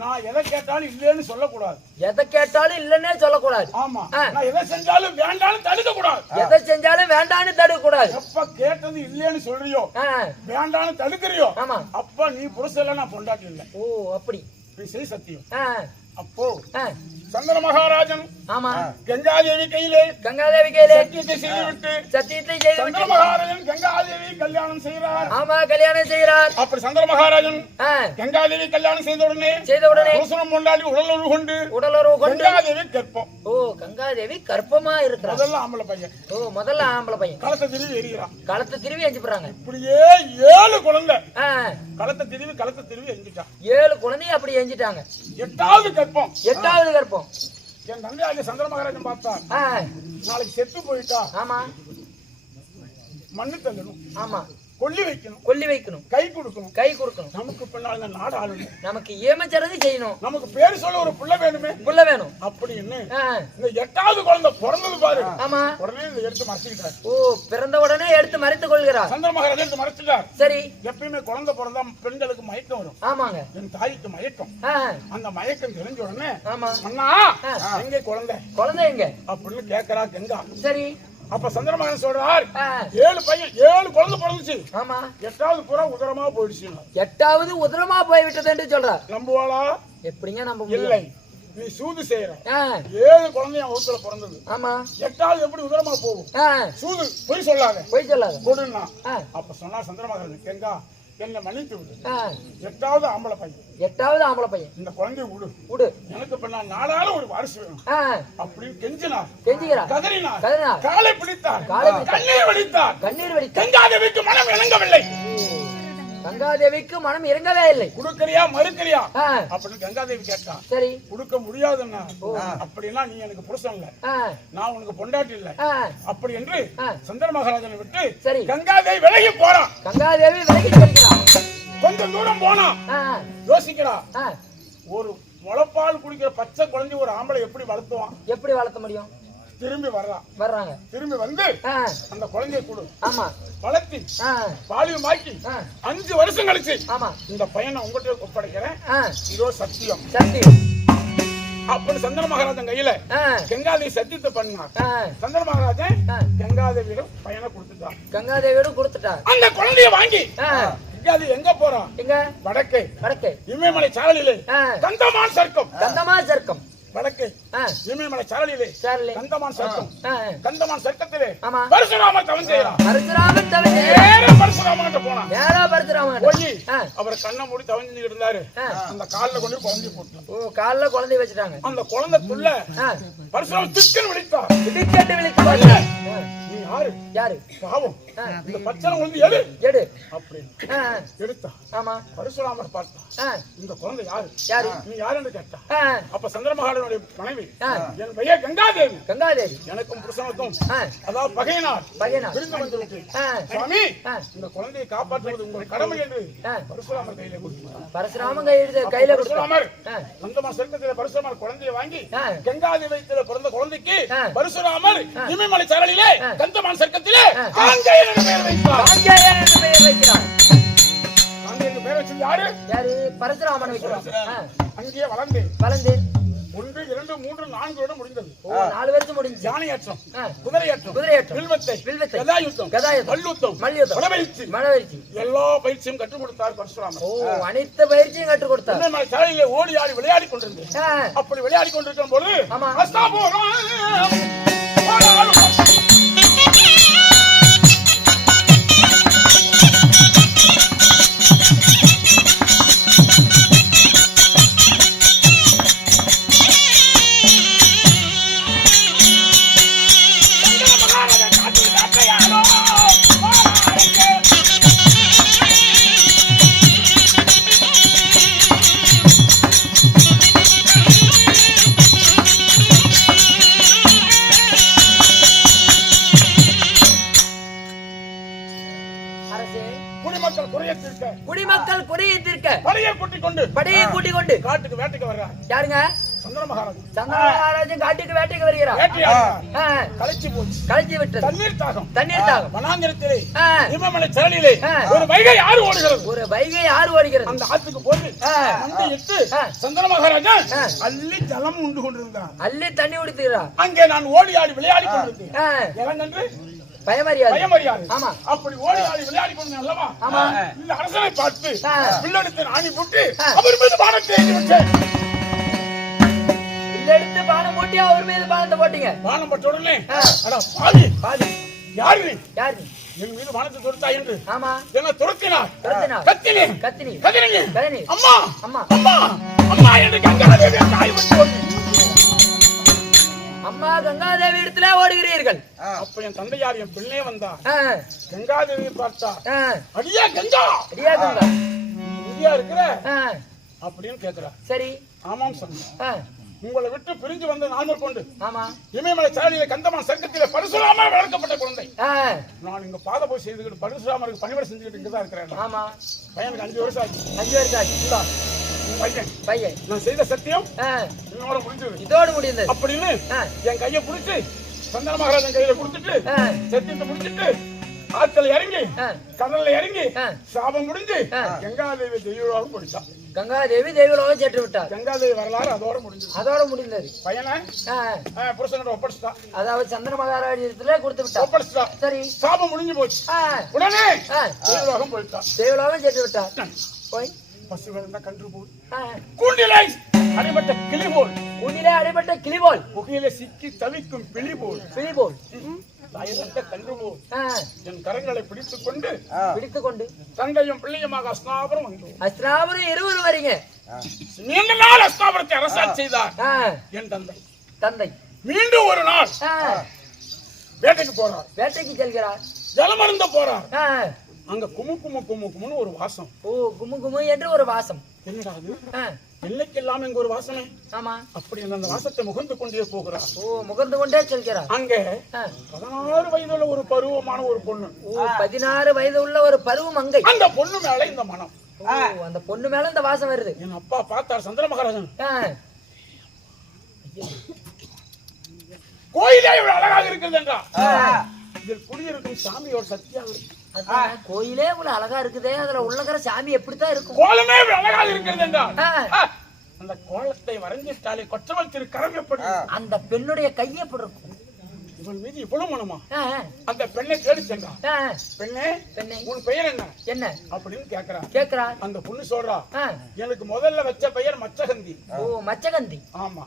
நான் எதை கேட்டாலும் இல்லன்னு சொல்லக்கூடாது. எதை கேட்டாலும் இல்லன்னே சொல்லக்கூடாது. ஆமா. நான் எதை செஞ்சாலும் வேண்டாம்னு தடுக்க கூடாது. எதை செஞ்சாலும் வேண்டாம்னு தடுக்க கூடாது. எப்ப கேட்டது இல்லன்னு சொல்றியோ வேண்டாம்னு தடுக்கறியோ அப்ப நீ புருஷன் இல்ல, நான் பொண்டாட்டி இல்ல. ஓ, அப்படி. நீ செய் சத்தியம். அப்போ சந்திர மகாராஜன் ஆமா கங்காதேவி கையிலே சத்தியத்தை செய்துவிட்டு சந்திர மகாராஜன் கங்காதேவி கல்யாணம் செய்கிறார். ஆமா, கல்யாணம் செய்கிறார். அப்படி சந்திர மகாராஜன் கங்காதேவி கல்யாணம் செய்த உடனே புருஷனும் கொண்டாடி உடலுறவு கொண்டு கங்காதேவி கர்ப்பம். ஓ, கங்காதேவி கர்ப்பமா இருக்கிறார். முதல்ல ஆம்பளை பையன். ஓ, முதல்ல ஆம்பளை பையன். களத்தை திருவி எரிகிறான். களத்தை திருவி எஞ்சி போறாங்க. இப்படியே 7 குழந்தை களத்தை திருவி எஞ்சிட்டான். 7 குழந்தைய அப்படி எஞ்சிட்டாங்க. 8வது கர்ப்பம். 8வது கர்ப்பம். என் தந்தையாகிய சந்திர மகாராஜன் பார்த்தார். நாளைக்கு செத்து போயிட்டா. ஆமா. மண்ணு தள்ளணும். ஆமா. கொல்லி வைக்கணும். கை கொடுக்கணும். நமக்கு பின்னால நாடு ஆளணும். நமக்கு ஏமச்சரது செய்யணும். நமக்கு பேரு சொல்ல ஒரு புள்ள வேணும். அப்படின்னு இந்த 8வது குழந்தை பிறந்தது பாரு. ஆமா. உடனே இதை எடுத்து மறைச்சுக்கிட்டார். ஓ, பிறந்த உடனே எடுத்து மறைத்துக் கொள்கிறார். சந்திர மகாராஜன் எடுத்து மறைச்சிட்டார். சரி. எப்பயுமே குழந்தை பிறந்தா பெண்களுக்கு மயக்கம் வரும். ஆமாங்க. என் தாய்க்கு மயக்கம். அந்த மயக்கம் தெரிஞ்ச உடனே ஆமா அண்ணா எங்க குழந்தை எங்க அப்படின்னு கேக்குறா கங்கா. சரி. அப்ப சந்திரமகன் சொல்றார் 7 குழந்தை பிறந்துச்சு. ஆமா. 8வது பூரா உதரமா போயிடுச்சு. 8வது உதரமா போய்விட்டது என்று சொல்றார். நம்புவாளா? எப்படிங்க நம்ப முடியும்? இல்லை, நீ சூது செய்யற. 7 குழந்தை என் வகுத்துல பிறந்தது. ஆமா. 8வது எப்படி உதரமா போகும்? சூது பொய் சொல்லாத கொடுன்னா. அப்ப சொன்னா சந்திரமகன் கங்கா என்ன மன்னித்து விடு. 8வது ஆம்பளை பையன். இந்த குழந்தைய விடு. எனக்கு இப்ப நான் 4 நாள் ஒரு வாரிசு வேணும் அப்படின்னு கெஞ்சினார். கதறினார். காலை பிடித்தார். கண்ணீர் வடித்தார். கங்காதேவிக்கு மனம் இறங்கவில்லை. கங்காதேவிக்கு மனம் இறங்கவே இல்லை. குடுக்கறியா மறுக்கறியா அப்படின்னு கங்காதேவி கேட்டா. சரி. குடுக்க முடியாதுன்னா அப்படின்னா நீ எனக்கு புருஷன் இல்ல, நான் உனக்கு பொண்டாட்டி இல்ல அப்படி என்று சந்திர மகாராஜனை விட்டு கங்காதேவி விலகி போறான். கொஞ்சம் தூரம் போனா யோசிக்கிறா. ஒரு முளைப்பால் குடிக்கிற பச்சை குழந்தை ஒரு ஆம்பளை எப்படி வளர்த்த முடியும்? திரும்பி வர்றாங்க. திரும்பி வந்து அந்த குழந்தையை கொடு. ஆமா. வளர்த்தி பாலியமாக்கி 5 வருஷம் கழிச்சு இந்த பையனை உங்ககிட்ட ஒப்படைக்கிறேன். இதோ சத்தியம். அப்படி சந்திர மகாராஜன் கையில கங்காதேவி சத்தியத்தை பண்ணார். சந்திர மகாராஜன் கங்காதேவியிடம் பையனை கொடுத்துட்டார். அந்த குழந்தைய வாங்கி எங்க போறான்? வடக்கே இமயமலை சாலையிலே கந்தமான் சர்க்கம் வடக்கு இமயமலை சாரலிலே சாரலிலே கந்தமான் சர்க்கம் கந்தமான் சர்க்கத்திலே ஆமா பரசுராமர் தவம் செய்யறான். பரசுராமர் தவம் நேரா பரசுராமன் போனான். நேரா பரசுராமன் போய் அவர் கண்ணை மூடி தவம் செஞ்சுட்டு இருந்தாரு. அந்த கால்ல கொண்டு குழந்தை போட்டு ஓ கால்ல குழந்தை வச்சிட்டாங்க. அந்த குழந்தை புள்ள பரசுராமன் திக்கன் விழித்தா. திக்கன் விழித்தா. நீ யாரு? யாரு? பாவம் இந்த பச்சனை வந்து எடு எடு அப்படின்னு எடுத்தா. ஆமா பரசுராமர் பார்த்தா. இந்த குழந்தை யாரு? யாரு? நீ யாருன்னு கேட்டா. அப்ப சந்திரமகாடனுடைய மனைவி என் பெயர் கங்காதேவி. கங்காதேவி எனக்கும் புருஷனுக்கும் அதாவது பகையினார் விருந்து வந்து சுவாமி இந்த குழந்தையை காப்பாற்றுவது உங்கள் கடமை என்று பரசுராமர் கையில கொடுத்தார். பரசுராமன் கையில பரசுராமர் கந்தமான் சர்க்கத்திலே பரசுராமர் குழந்தையை வாங்கி கங்காதேவி பிறந்த குழந்தைக்கு பரசுராமர் இமயமலை சாரலிலே கந்தமான் சர்க்கத்திலே காங்கேயன் என்று பெயர் வைத்தார். காங்கேயன் என்று பெயர் வைக்கிறார். காங்கேயன் என்று பெயர் வச்சது யாரு? யாரு? பரசுராமன் வைக்கிறார். அங்கே வளர்ந்து 1 2 3 4 வருடம் முடிந்தது. 4 வருஷம் முடிஞ்சு. யானையாற்றம், குதிரையாற்றம், வில்வித்தை, கதாயுத்தம், மல்யுத்தம், மலைபயிற்சி எல்லா பயிற்சியும் கற்றுக் கொடுத்தார் பரசுராமர். அனைத்து பயிற்சியும் கற்றுக் கொடுத்தார். இந்த சாலையிலே ஓடி ஆடி விளையாடி கொண்டிருந்தேன். அப்படி விளையாடி கொண்டிருக்கும் போது குடிமக்கள் குறையை தீர்க்க படையை கூட்டிக் கொண்டு காட்டுக்கு வேட்டைக்கு வர்றார். யாருங்க? சந்திர மகாராஜன். சந்திர மகாராஜன் காட்டுக்கு வேட்டைக்கு வருகிறார். களைச்சு போச்சு. களைச்சு விட்டது. தண்ணீர் தாகம். வனாந்திரத்திலே இமயமலை சாரலிலே ஒரு வைகை ஆறு ஓடுகிறது. அந்த ஆத்துக்கு போய் வந்து இட்டு சந்திர மகாராஜன் அள்ளி ஜலம் உண்டு கொண்டிருந்தார். அள்ளி தண்ணி குடிக்கிறார். அங்கே நான் ஓடி ஆடி விளையாடி கொண்டிருந்தேன். இளங்கன்று பயமறியாது. ஆமா. அப்படி ஓடி ஆடி விளையாடி கொண்டிருந்தேன் அல்லவா? ஆமா. இந்த அரசனை பார்த்து வில்லெடுத்து ஆணி போட்டு அவர் மீது பானத்தை ஏற்றி விட்டேன். வில்லெடுத்து பானம் போட்டு அவர் மீது பானத்தை போட்டீங்க. பானம் போட்ட உடனே அட பாவி யாரு என் மீது பானத்தை தொடுத்தா என்று என்ன துரத்தினார். கத்தினேன். அம்மா என்று கங்காதேவி தாய் வந்து அம்மா கங்காதேவி இடத்துல ஓடுகிறீர்கள். அப்ப என் தந்தையார் என் பிள்ளை வந்தா கங்காதேவி பார்த்தா அடியா கங்கா இந்தியா இருக்கிற அப்படின்னு கேக்குறா. சரி ஆமாம் சொன்ன. உங்களை விட்டு பிரிஞ்சு வந்த நாங்கள் கொண்டு இமயமலை சாரலிலே கந்தமான் சர்க்கத்திலே பரசுராமர் வளர்க்கப்பட்ட குழந்தை. நான் இங்க பாத போய் செய்துக்கிட்டு பரசுராமருக்கு பணிவிடை செஞ்சுக்கிட்டு இங்கதான் இருக்கிறேன். பையனுக்கு 5 வருஷம் ஆச்சு. பையன் நான் செய்த சத்தியம் இதோடு முடிந்தது அப்படின்னு என் கையை பிடிச்சு சந்தன மகாராஜன் கையில கொடுத்துட்டு சத்தியத்தை முடிச்சுட்டு ஆட்கள் இறங்கி கடல்ல இறங்கி சாபம் முடிஞ்சு கங்காதேவி தெய்வலோகம் படிச்சா. கங்காதேவி தெய்வலோகம் சென்று விட்டார். கங்காதேவி வரலாறு அதோட முடிந்தது. பையனை புருஷன்கிட்ட ஒப்படைச்சிட்டா. அதாவது சந்திர மகாராஜத்துல கொடுத்து விட்டா. ஒப்படைச்சிட்டா. சரி சாபம் முடிஞ்சு போச்சு. உடனே தெய்வலோகம் போயிட்டா. தெய்வலோகம் சென்று விட்டார். போய் பசுகள் கன்று போல் கூண்டிலே அடிபட்ட கிளி போல் புகையிலே சிக்கி தவிக்கும் பிளி போல் கன்று போல் என் கரங்களை பிடித்துக் கொண்டு தந்தையும் பிள்ளையுமாக அஸ்தாபுரம் வந்தோம். அஸ்தாபுரம் இருவரும் வரீங்க. நீண்ட நாள் அஸ்தாபுரத்தை அரசாட்சி செய்தார் என் தந்தை. மீண்டும் ஒரு நாள் வேட்டைக்கு போறார். வேட்டைக்கு செல்கிறார். ஜலம் அருந்த போறார். அங்க குமுன்னு ஒரு வாசம். குமு என்று ஒரு வாசம். என்னடா அது? எல்லைக்கு இல்லாம இங்க ஒரு வாசனை. ஆமா. அப்படி அந்த வாசத்தை முகர்ந்து கொண்டே போகிறார். முகர்ந்து கொண்டே செல்கிறார். அங்க 16 வயதுள்ள ஒரு பருவமான ஒரு பொண்ணு. 16 வயது உள்ள ஒரு பருவம் அங்கை. அந்த பொண்ணு மேல இந்த மனம். அந்த பொண்ணு மேல இந்த வாசம் வருது. என் அப்பா பார்த்தார் சந்திர மகாராஜன். கோயிலே இவ்வளவு அழகாக இருக்கிறது என்றா இதில் குடியிருக்கும் சாமியோட சக்தியாக இருக்கு. கோயிலே இவ்வளவு அழகா இருக்குதே, அதுல உள்ளகிற சாமி எப்படித்தான் இருக்கும்? கோலமே அழகாக இருக்கிறது என்றால் அந்த கோலத்தை வரைஞ்சிட்டாலே கொற்றவள் திரு கரம் எப்படி, அந்த பெண்ணுடைய கை எப்படி இருக்கும்? இவன் மீது இவ்வளவு மனமா? அந்த பெண்ணை தேடி சென்றான். பெண்ணே உன் பெயர் என்ன அப்படின்னு கேக்குறான். அந்த பொண்ணு சொல்றா, எனக்கு முதல்ல வச்ச பெயர் மச்சகந்தி. மச்சகந்தி. ஆமா.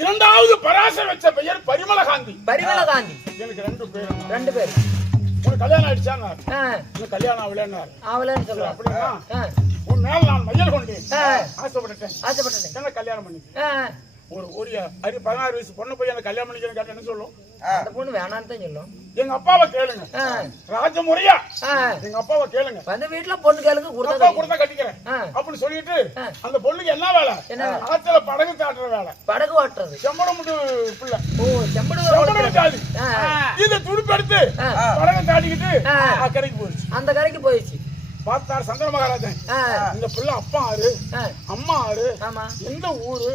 இரண்டாவது பராசர் வச்ச பெயர் பரிமளகாந்தி. பரிமளகாந்தி. எனக்கு 2 பேர். 2 பேர். உனக்கு கல்யாணம் ஆயிடுச்சாங்க? இன்னும் கல்யாணம் ஆவலன்னு சொல்லுவாங்க. அப்படின்னா உன் மேல நான் மையல் கொண்டேன், ஆசைப்பட்டேன். என்ன கல்யாணம் பண்ணி ஒரு 16 வயசு பொண்ணு போய் எனக்கு கல்யாணம் பண்ணிக்கிறேன் கேட்ட என்ன சொல்லும்? அந்த பொண்ணு வேணான்னு தான் சொல்லும். எங்க அப்பாவை கேளுங்க, ராஜமுறையா எங்க அப்பாவை கேளுங்க, வந்து வீட்டுல பொண்ணு கேளுங்க, கொடுத்தா கட்டிக்கிறேன் அப்படின்னு சொல்லிட்டு அந்த பொண்ணுக்கு என்ன வேலை? ஆத்துல படகு தாட்டுற வேலை. படகு ஓட்டுறது. செம்படம் பிள்ளை. செம்படம் ஜாதி. இதை துடுப்பெடுத்து படகு தாட்டிக்கிட்டு கரைக்கு போயிடுச்சு. அந்த கரைக்கு போயிடுச்சு. பார்த்தார் சந்திர மகாராஜன், இந்த பிள்ளை அப்பா ஆறு அம்மா ஆறு, எந்த ஊரு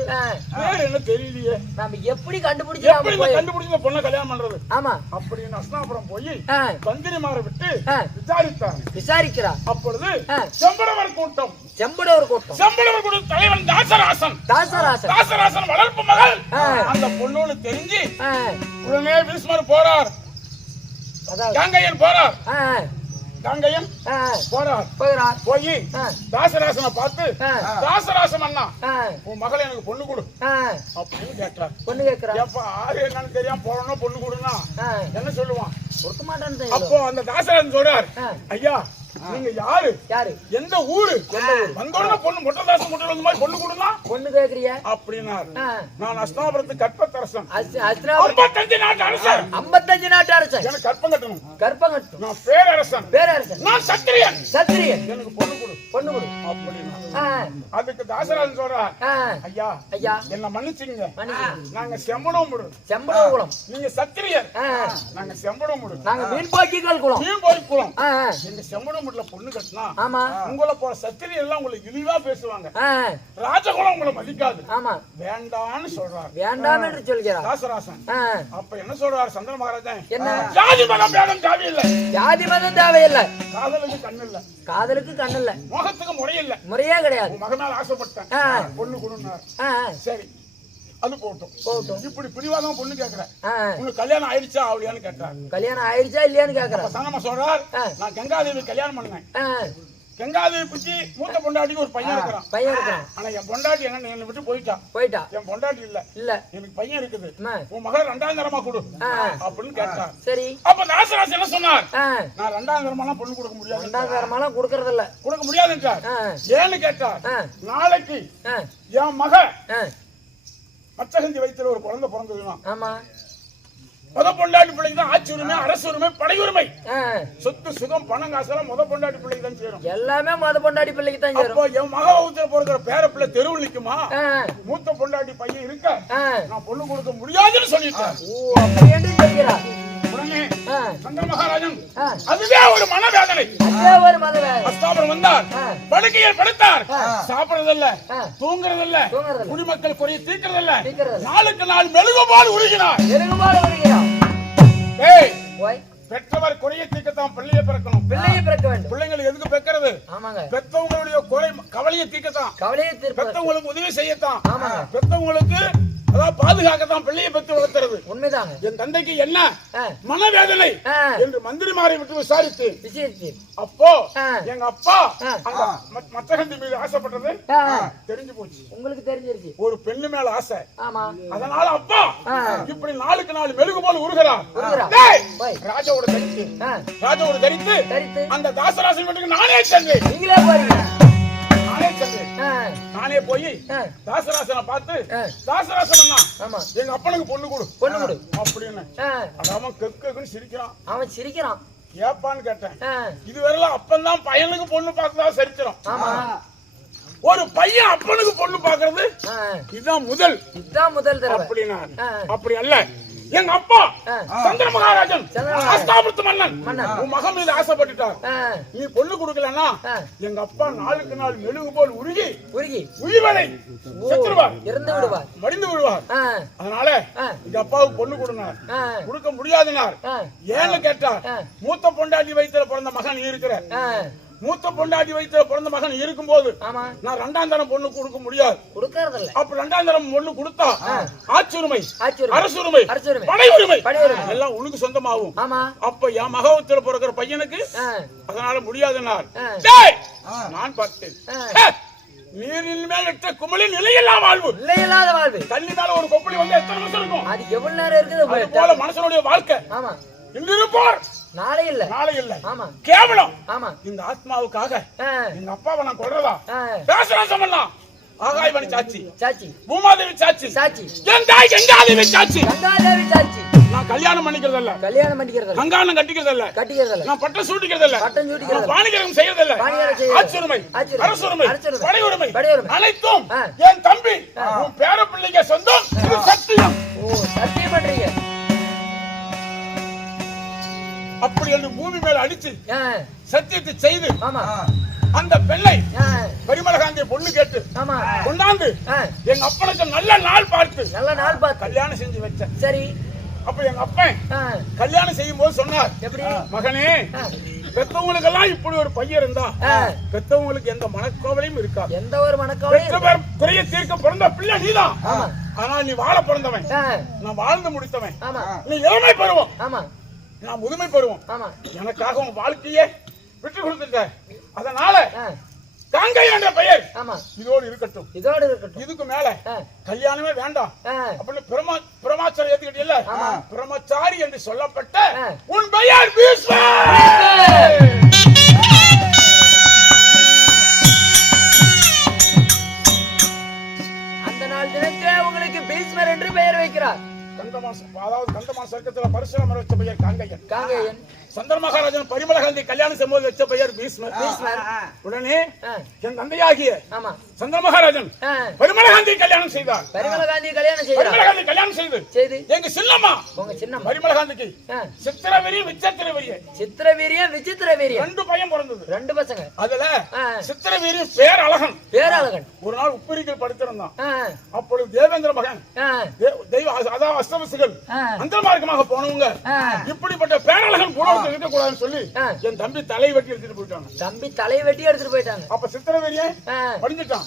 பேர் என்ன தெரியலையே, நாம எப்படி கண்டுபிடிச்சு பொண்ணை கல்யாணம் பண்றது? ஆமா அப்படின்னு அஸ்னாபுரம் போய் தந்திரிமாரை விட்டு விசாரிக்கிறா. அப்பொழுது செம்படவர் கூட்டம் தலைவன் தாசராசன் வளர்ப்பு மகள் அந்த பொண்ணோடு தெரிஞ்சு உடனே பீஷ்மர் போறார், கங்கையன் போறார். கங்கையன் போறார். போய் தாசராசனை பார்த்து, தாசராசன் அண்ணா உன் மகளை எனக்கு பொண்ணு கொடு அப்படின்னு கேட்கிறார். பொண்ணு கேட்கிறார். எப்ப ஆறு என்னன்னு தெரியாம போறோம்னா பொண்ணு கொடுன்னா என்ன சொல்லுவான்? கொடுக்க மாட்டேன்னு. அப்போ அந்த தாசராசன் சொல்றார், ஐயா நீங்க யாரு எந்த ஊரு? வந்தோட பொண்ணு மொட்டதாசன் முட்டை வந்து மாதிரி பொண்ணு கொடுனா பொண்ணு கேக்குறியா அப்படின்னாரு. நான் அஸ்தாபுரத்து கற்பத்தரசன், 55 நாட்டு அரசன். 55 நாட்டு அரசன். எனக்கு கற்பம் கட்டணும். நான் பேரரசன். நான் சத்திரியன். எனக்கு பொண்ணு கொடு அப்படின்னா அதுக்கு தாசராஜன் சொல்றார், ஐயா என்ன மன்னிச்சுங்க, நாங்க செம்படம் குலம், நீங்க சத்திரியர், நாங்க செம்படம் நாங்க மீன்பாய்க்குகள் குலம். எங்க செம்படம் பொண்ணு கட்டினா உங்களை போல சத்திரியர் எல்லாம் உங்களுக்கு இழிவா பேசுவாங்க, ராஜகுலம் உங்களை மதிக்காது, வேண்டான்னு சொல்றாரு. வேண்டாம் என்று சொல்கிறார் தாசராசன். அப்ப என்ன சொல்றாரு சந்திர மகாராஜன்? என்ன? ஜாதி மதம் பேதம் தேவையில்லை. ஜாதி மதம் தேவையில்லை. காதலுக்கு கண்ணு இல்ல, முகத்துக்கு முறையே கிடையாது. மகன் மேல ஆசைப்பட்டேன், பொண்ணு கொடுனார். சரி அது போட்டும். இப்படி பிடிவாதம் பொண்ணு கேக்குறேன், உங்களுக்கு கல்யாணம் ஆயிடுச்சா அவளியான்னு கேட்டார். கல்யாணம் ஆயிடுச்சா இல்லையான்னு கேக்குறேன். சங்கமா சொல்றார், நான் கங்காதேவி கல்யாணம் பண்ணேன். கங்காதேவி பத்தி மூத்த பொண்டாட்டிக்கு ஒரு பையன் இருக்கிறான். ஆனா என் பொண்டாட்டி என்ன விட்டு போயிட்டா. என் பொண்டாட்டி இல்ல எனக்கு பையன் இருக்குது, உன் மகள் 2ஆம் தரமா கொடு அப்படின்னு கேட்டார். சரி. அப்ப தாசராஜன் என்ன சொன்னார்? நான் 2ஆம் தரமாலாம் பொண்ணு கொடுக்க முடியாது. 2ஆம் தரமாலாம் கொடுக்க முடியாதுன்றார். ஏன்னு கேட்டார், நாளைக்கு என் மக மச்சகந்தி வயிற்றுல ஒரு குழந்தை பிறந்ததுன்னா முத பொண்டாட்டி பிள்ளைக்கு தான் ஆட்சி உரிமை, அரசு உரிமை, படை உரிமை, சொத்து சுகம் பணம் காசெல்லாம் முத பொண்டாட்டி பிள்ளைக்கு தான் சேரும். எல்லாமே முத பொண்டாட்டி பிள்ளைக்கு தான் சேரும். அப்போ என் மக வகுத்துல பிறக்கிற பேர பிள்ளை தெருவில் நிக்குமா? மூத்த பொண்டாட்டி பையன் இருக்க நான் பொண்ணு கொடுக்க முடியாதுன்னு சொல்லிட்டேன். உடனே சந்திர மகாராஜன் அதுவே ஒரு மனவேதனை. அஸ்தாபுரம் வந்தார், படுக்கையில் படுத்தார். சாப்பிடுறதில்ல, தூங்குறதில்ல, குடிமக்கள் குறைய தீர்க்கிறதில்ல, நாளுக்கு நாள் மெழுகு போல் உருகினார். பெற்றவர் குறைய தீர்க்கத்தான் பிள்ளையை பிறக்கணும். பிள்ளைங்களுக்கு எதுக்கு பெக்கிறது? பெற்றவங்களுடைய குறை கவலையை தீர்க்கத்தான், பெற்றவங்களுக்கு உதவி செய்யத்தான், பெற்றவங்களுக்கு அதாவது பாதுகாக்கத்தான் பிள்ளையை பெற்று வளர்த்துறது. உண்மைதான். என் தந்தைக்கு என்ன மனவேதனை என்று மந்திரிமாரை விட்டு விசாரித்து அப்போ எங்க அப்பா மச்சகந்தி மீது ஆசைப்பட்டது தெரிஞ்சு போச்சு. உங்களுக்கு தெரிஞ்சிருச்சு. ஒரு பெண்ணு மேல ஆசை. அதனால அப்பா இப்படி நாளுக்கு நாள் மெழுகு போல உருகிறார். ராஜாவோட தரித்து அந்த தாசராசன் வீட்டுக்கு நானே சென்றேன். நீங்களே போறீங்க? நானே போய் தாசராசனை பார்த்து, தாசராசன் எங்க அப்பனுக்கு பொண்ணு கொடு அப்படின்னு அவன் கெக்குன்னு சிரிக்கிறான். அவன் சிரிக்கிறான். ஏப்பான்னு கேட்டேன். இதுவரையில அப்பந்தான் பையனுக்கு பொண்ணு பார்த்ததா சரித்திரம். ஒரு பையன் அப்பனுக்கு பொண்ணு பாக்குறது இதுதான் முதல் அப்படின்னா அப்படி அல்ல. எங்க அப்பா சந்திர மகாராஜன் அஸ்தாபுரத்து மன்னன் உன் மகன் மீது ஆசைப்பட்டுட்டார். நீ பொண்ணு கொடுக்கலன்னா எங்க அப்பா நாளுக்கு நாள் மெழுகு போல் உருகி உயிர்வதை மடிந்து விடுவார். அதனால எங்க அப்பாவுக்கு பொண்ணு கொடுக்க முடியாதுனார். ஏன்னு கேட்டார், மூத்த பொண்டாட்டி வயிற்றுல பிறந்த மகன் இருக்கிற, மூத்த பொண்டாட்டி வயிற்றுல பிறந்த மகன் இருக்கும் போது நான் 2ஆம் தரம் பொண்ணு கொடுக்க முடியாது. அப்ப 2ஆம் தரம் பொண்ணு கொடுத்தா ஆட்சி உரிமை, அரசு உரிமை, படை உரிமை எல்லாம் உனக்கு சொந்தமாகும். அப்ப என் மகவத்துல பிறக்கிற பையனுக்கு அதனால முடியாதுன்னார். நான் பார்த்தேன் நீரின் மேல் இட்ட குமிழில் நிலையில்லா வாழ்வு. நிலையில்லாத வாழ்வு. தண்ணி மேல ஒரு கொப்பளி வந்து எத்தனை நிமிஷம் இருக்கும்? அது எவ்வளவு நேரம் இருக்குது? அது போல மனுஷனுடைய வாழ்க்கை. ஆமா. இன்று இருப்பார், நாளை இல்ல. நாளை இல்ல. ஆமா. கேவலம். ஆமா. இந்த ஆத்மாவுக்காக எங்க அப்பாவை நான் கொல்றதா? பேசலாம் சொல்லலாம். ஆகாயவாணி சாட்சி, சாட்சி. பூமாதேவி சாட்சி, சாட்சி. என் தாய் கங்காதேவி சாட்சி. கங்காதேவி சாட்சி. நான் கல்யாணம் பண்ணிக்கிறது இல்ல, கல்யாணம் பண்ணிக்கிறது இல்ல, கங்காணம் கட்டிக்கிறது இல்ல, கட்டிக்கிறது இல்ல, நான் பட்டம் சூட்டிக்கிறது இல்ல, பட்டம் சூட்டிக்கிறது இல்ல, வாணிகரம் செய்யறது இல்ல, ஆட்சியுரிமை, அரசுரிமை, படையுரிமை அனைத்தும் என் தம்பி உன் பேர பிள்ளைங்க சொந்தம். இது சத்தியம். ஓ, சத்தியம் பண்றீங்க. அப்படி என்று பூமி மேல அடிச்சு சத்தியத்தை செய்து ஆமா அந்த பெண்ணை பரிமளகாந்திய பொண்ணு கேட்டு கொண்டாந்து எங்க அப்பனுக்கு நல்ல நாள் பார்த்து கல்யாணம் செஞ்சு வச்சேன். சரி. அப்ப எங்க அப்பன் கல்யாணம் செய்யும் போது சொன்னார், எப்படி மகனே, பெத்தவங்களுக்கு எல்லாம் இப்படி ஒரு பையன் இருந்தா பெத்தவங்களுக்கு எந்த மனக்கோவலையும் இருக்காது. எந்த ஒரு மனக்கோவலையும் குறைய தீர்க்க பிறந்த பிள்ளை நீதான். ஆனா நீ வாழ பிறந்தவன், நான் வாழ்ந்து முடித்தவன். நீ இளமை பருவம், நான் முதுமை பருவம். எனக்காக உன் வாழ்க்கையே விட்டு கொடுத்துட்ட. அதனால காங்கை என்ற பெயர் இதோடு இருக்கட்டும், இதோடு இருக்கட்டும். இதுக்கு மேல கல்யாணமே வேண்டாம் அப்படின்னு பிரமாச்சாரம் ஏத்துக்கிட்டீல்ல, பிரம்மச்சாரி என்று சொல்லப்பட்ட உன் பெயர் பீஷ்மர். அந்த நாள் தினத்தே உங்களுக்கு பீஷ்மர் என்று பெயர் வைக்கிறார். கந்தமாச சர்க்கத்துல பரசுராமர் வச்ச பெயர் காங்கையன். சந்திர மகாராஜன் பரிமளகாந்தி கல்யாணம் செய்யும்போது வச்ச பெயர் பீஷ்மர். உடனே என் தந்தையாகிய சந்திர மகாராஜன் பரிமளகாந்தி கல்யாணம் செய்தார். பரிமளகாந்தி கல்யாணம் செய்து எங்க சின்னம்மா பரிமளகாந்திக்கு சித்திரவீரியம் விசித்திரவீரியம் ரெண்டு பையன் பிறந்தது, ரெண்டு பசங்க. அதுல சித்திரவீரியம் பேரழகன். ஒரு நாள் உப்பிரிக்கல் படுத்திருந்தான். அப்பொழுது தேவேந்திர மகன் தெய்வ அதாவது அஷ்டவசுகள் அந்த மார்க்கமாக போனவங்க இப்படிப்பட்ட பேரழகன் கூட இருக்கக்கூடாதுன்னு சொல்லி என் தம்பி தலை வெட்டி எடுத்துட்டு போயிட்டாங்க. அப்ப சித்திரவீரியம் படிஞ்சிட்டான்.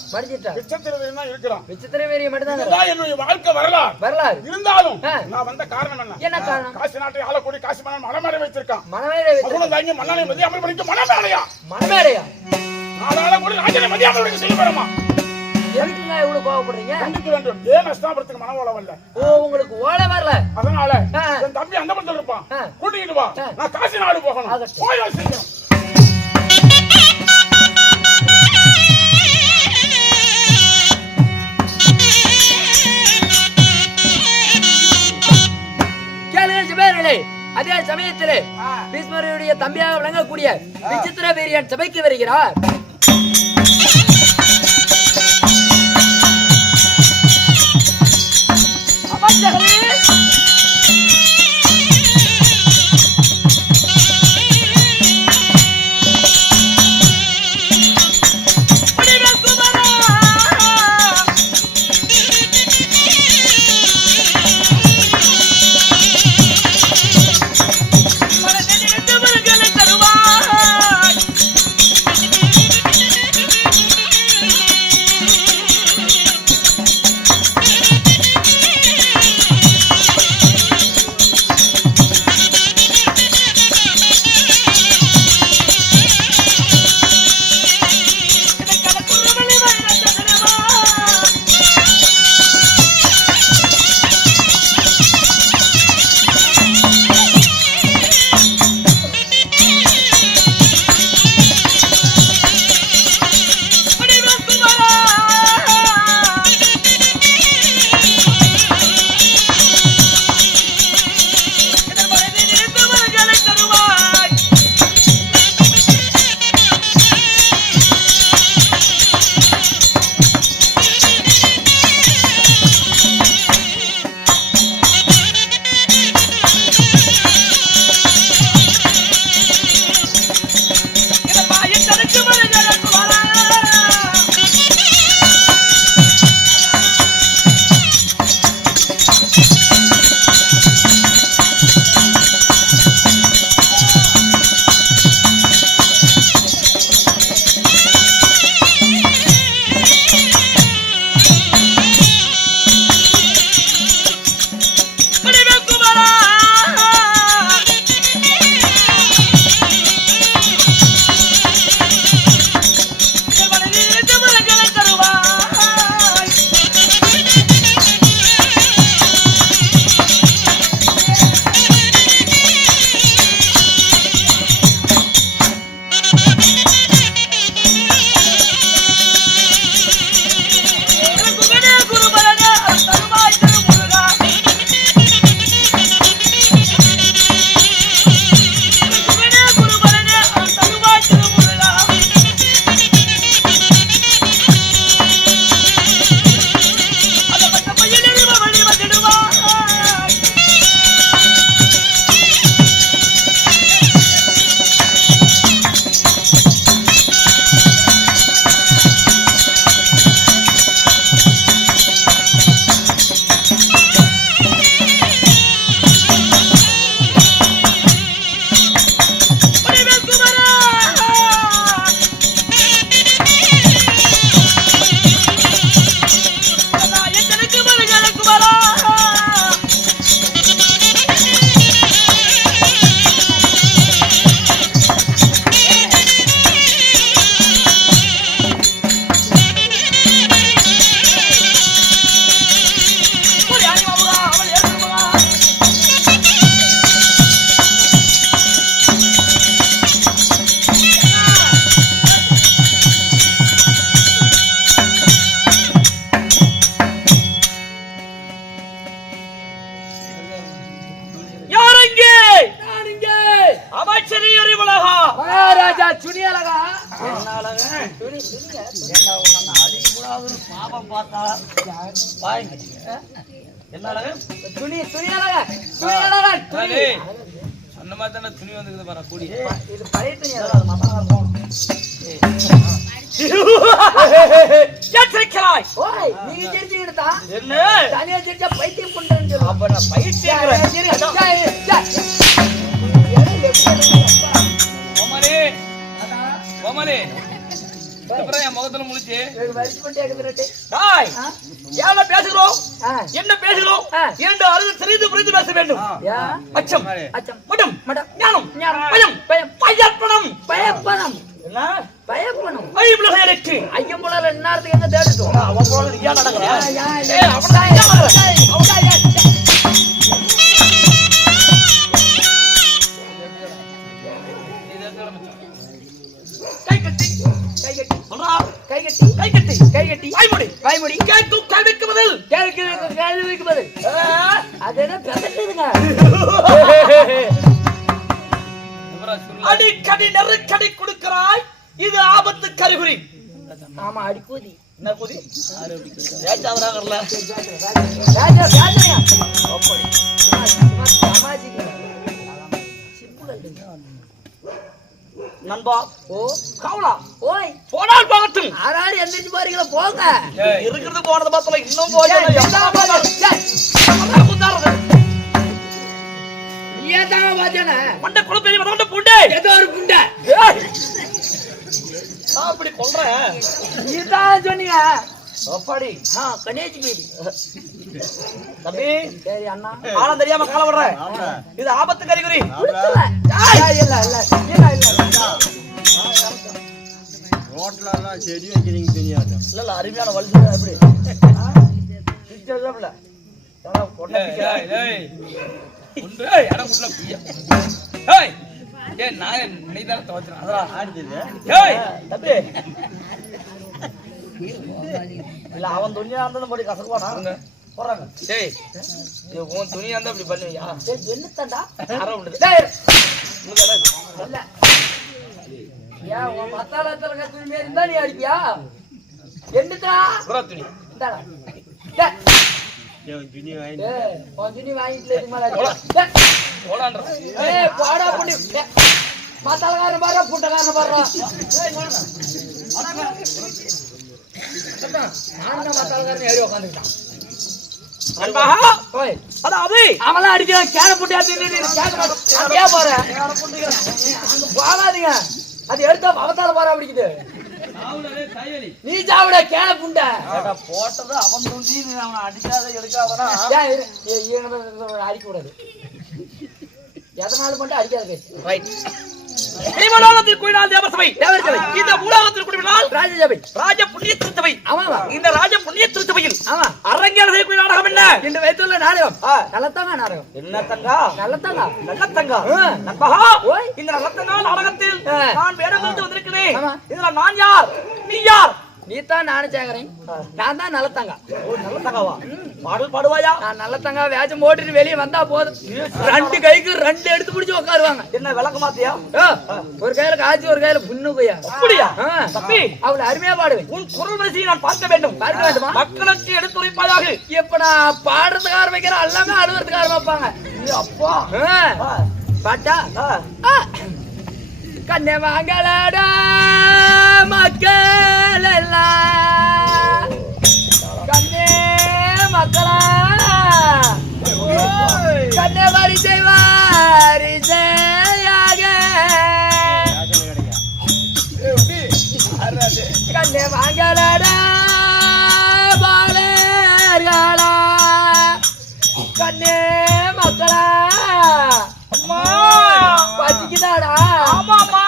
விசித்திரவீரியம் தான் இருக்கிறான். விசித்திரவீரியம் மட்டும்தான் என்னுடைய வாழ்க்கை வரலாறு. இருந்தாலும் நான் வந்த காரணம் என்ன காரணம்? காசி நாட்டை ஆளக்கூடிய காசி மன்னன் மனமேடை வைத்திருக்கான். தாங்கி மன்னனை மதியாமல் படிக்க மனமேடையா நாளால கூட ராஜனை மதியாமல் படிக்க செய்ய வரமா? எதுக்குங்க இவ்வளவு கோவப்படுறீங்க? கண்டிக்க வேண்டும். ஏன் அஷ்டாபுரத்துக்கு மன ஓலை வரல? ஓ, உங்களுக்கு ஓலை வரல. அதனால என் தம்பி அந்த படத்துல இருப்பான், கூட்டிக்கிட்டு வா, நான் காசி நாடு போகணும். போய் சீக்கிரம். அதே சமயத்திலே பீஷ்மருடைய தம்பியாக விளங்கக்கூடிய விசித்திரவீரியன் சபைக்கு வருகிறார். துணி அழகா என்ன அழகா துணி துணிங்க என்ன உன்னை அடிக்கூடாதுன்னு பாவம் பார்த்தா வாங்க என்ன அழகா துணி துணி அழகா துணி அழகா துணி அந்த மாதிரி தானே துணி வந்துக்குது பாரு கூடி இது பழைய துணி அழகா மசாலா இருக்கும் எச்சரிக்கிறாய் ஓய் நீ தெரிஞ்சுக்கிட்டா என்ன தனியா தெரிஞ்சா பைத்தியம் பண்றேன்னு சொல்லு அப்ப நான் பைத்தியம் கோமாளி கோமாளி அப்புறம் என் முகத்துல முழிச்சு என்ன பேசுகிறோம் என்ன பேசுகிறோம் என்று அருள் தெரிந்து புரிந்து பேச வேண்டும் அச்சம் மடம் ஞானம் பயம் பயப்பணம் பயப்பணம் என்ன பயப்பணம் ஐயம்புலக எனக்கு ஐயம்புலக என்னாரத்துக்கு எங்க தேடிட்டோம் அவன் போல நீயா நடக்குறா கை கட்டி கை கட்டி சொல்றா கை கட்டி கை கட்டி கை கட்டி வாய்மொழி வாய்மொழி கேட்கும் கேள்விக்கு பதில் கேள்விக்கு பதில் அதென்ன பெதட்டுதுங்க அடிக்கடி நெருக்கடி கொடுக்கிறாய் இது ஆபத்து கருகுறி ஆமா அடி கூதி என்ன கூதி ஏச்சாதராங்கல்ல ராஜா ராஜா அப்படி சமாஜிக நண்பா ஓ கவுளா ஓய் போனால் போகட்டும் ஆறாறு எந்திரிச்சு போறீங்களா போங்க இருக்கிறது போனது பார்த்தல இன்னும் போய் ஏதாங்க வாஜன மண்ட குளப்பேரி மண்ட புண்டை ஏதோ ஒரு புண்டை அப்படி கொல்றேன் நீதான் சொன்னீங்க அப்படி கணேஜ் மீதி தம்பி சரி அண்ணா ஆளம் தெரியாம கால விடுறேன் இது ஆபத்து கறிகுறி இல்ல இல்ல ரோட்ல எல்லாம் செடி வைக்கிறீங்க தெரியாது இல்ல அருமையான வலிச்சு எப்படி சிச்சல்ல பொண்ணு ஏய் உண்டு இடம் உள்ள புய்யா ஏய் ஏய் நான் நீ தான் தவச்சறேன் அதா ஆடுது ஏய் தம்பி இல்ல அவன் துணியா அந்த போடி கசக்குவானா போறாங்க டேய் இது உன் துணியா இருந்தா இப்படி பண்ணுவியா டேய் என்னடா அற உண்டு டேய் இல்ல யா உன் மத்தாலத்துல கத்துன மாதிரி இருந்தா நீ அடிப்பியா என்னடா புறா துணி இந்தாடா டேய் துணி வாங்கி டேய் உன் துணி வாங்கிட்டு இதுக்கு மேல அடிப்பா போடான்ற ஏய் பாடா புடி மத்தாலகாரன் பாறா புட்டகாரன் பாறா நான் மத்தாலகாரன் ஏறி உட்கார்ந்துட்டான் அன்பா ஓய் அதாவது அவளா அடிக்கிறான் கேன புட்டி அடிச்சு அங்கே போற அங்க போகாதீங்க அது எடுத்தா அவத்தால பாரா பிடிக்குது நீ சாவிட கேன புண்டை போட்டது அவன் துணி அவனை அடிக்காத எடுக்காதனா அடிக்க கூடாது எதனால மட்டும் அடிக்காது ரைட் இவனாலத்தில் குடினால் தேவசபை தேவசபை இந்த மூலகத்தில் குடினால் ராஜசபை ராஜ புண்ணிய திருச்சபை ஆமாவா இந்த ராஜ புண்ணிய திருச்சபையில் ஆமா அரங்கேற செய்யக்கூடிய நாடகம் என்ன இன்று வைத்துள்ள நாடகம் நல்லத்தங்க நாடகம் என்ன தங்கா நல்லத்தங்க நல்லத்தங்கா நண்பா இந்த நல்லத்தங்கா நாடகத்தில் நான் வேடம் கொண்டு வந்திருக்கிறேன் இதுல நான் யார் நீ யார் நீ தான் நானும் சேகரன் நான் தான் நல்லத்தங்க நல்லத்தங்காவா பாடல் பாடுவாயா நான் நல்லத்தங்க வேஷம் போட்டுட்டு வெளியே வந்தா போதும் ரெண்டு கைக்கு ரெண்டு எடுத்து பிடிச்சு உட்காருவாங்க என்ன விளக்க மாத்தியா ஒரு கையில காய்ச்சி ஒரு கையில புண்ணு கொய்யா அப்படியா தம்பி அவளை அருமையா பாடுவேன் உன் குரல் வரிசையை நான் பார்க்க வேண்டும் பார்க்க வேண்டுமா மக்களுக்கு எடுத்துரைப்பாயாக இப்ப நான் பாடுறதுக்கு ஆரம்பிக்கிறேன் எல்லாமே அழுவுறதுக்கு ஆரம்பிப்பாங்க அப்பா பாட்டா கண்ணே வாங்கலடா மக்கள் எல்லாம் கண்ணே மக்களா கண்ணே வரிசை வாரிசையாக கண்ணே வாங்கலடா பாலர்களா கண்ணே மக்களா அம்மா பசிக்குதாடா ஆமாமா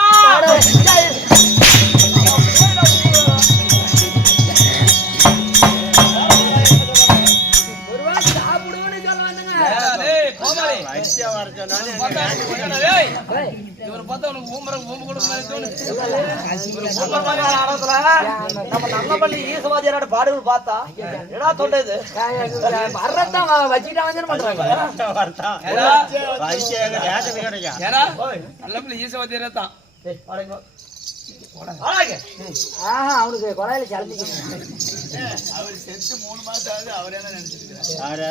ஒருவா சாப்பிடுவோன்னு சொல்ல வந்துங்க டேய் கோமாளி அடிச்சா வரச்சனால டேய் இவரை பார்த்தா உனக்கு ஊம்பரம் ஊம்பு கொடுக்க மாதிரி தோணுது நம்ம நல்ல பள்ளி ஈசவாதியாரோட பாடுகள் பார்த்தா என்னடா தொண்டது வர்றதான் வச்சுக்கிட்டா வந்து பண்றாங்க அடிச்சா ரேஷன் கிடைக்கா ஏன்னா நல்ல ஈசவாதியரே தான் ஆளாங்க. அவனுக்கு கொலையில கிளம்பிக்கிட்டு அவர் செத்து 3 மாசம் ஆகுது. அவரே தான் நினைச்சிட்டு இருக்கிறார். யாரு?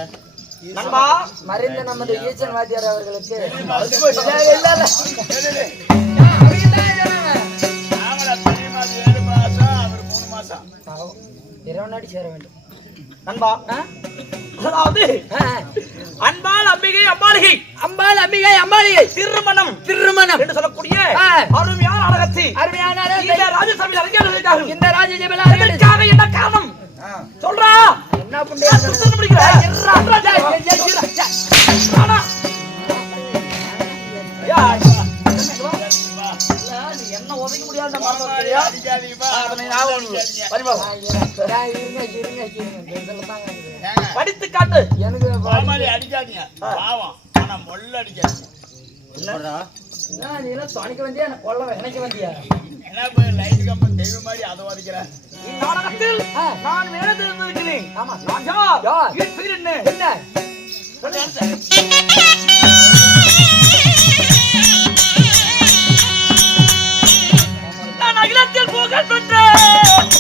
நண்பா மறைந்த நமது ஈச்சன் வாத்தியார் அவர்களுக்கு ஆமாடா, பெரிய மாசம் 7 மாசம், அவர் 3 மாசம். இரவனாடி சேர வேண்டும். நண்பா அதாவது அன்பால் அம்பிகை அம்பாளிகை அம்பாள் அம்பிகை அம்பாளிகை திருமணம் திருமணம் என்று சொல்லக்கூடிய அருமையான அழகத்தை அருமையான இந்த ராஜசபையில் அறிஞர்கள் இந்த ராஜ்யசபையில் அதற்காக என்ன காரணம் சொல்றா? என்ன புண்டையா சுத்தம் பிடிக்கிற? ஆனா, ஐயா, நீ என்ன உதைக்க முடியாத மாமா இல்லையா? அடிக்காதீங்கப்பா. அதனை ஞாபகம் வச்சுக்கோ. பரிமாறா. படித்து காட்டு. எனக்கு பாமாரி அடிக்காதீங்க. பாவம். ஆனா மொள்ள அடிக்காதீங்க. என்னடா? நீ எல்லாம் துணைக்க வந்தியா எனக்கு கொல்ல நினைக்க வந்தியா? என்ன போய் லைட் கம்பம் தெய்வம் மாதிரி அதை உதைக்கிறேன். நாடகத்தில் நான் வேலை இருக்கிறேன். ஆமா. நான் யார்? யார்? என் பேர் என்ன? என்ன நான் அகிலத்தில் புகழ் பெற்றேன்.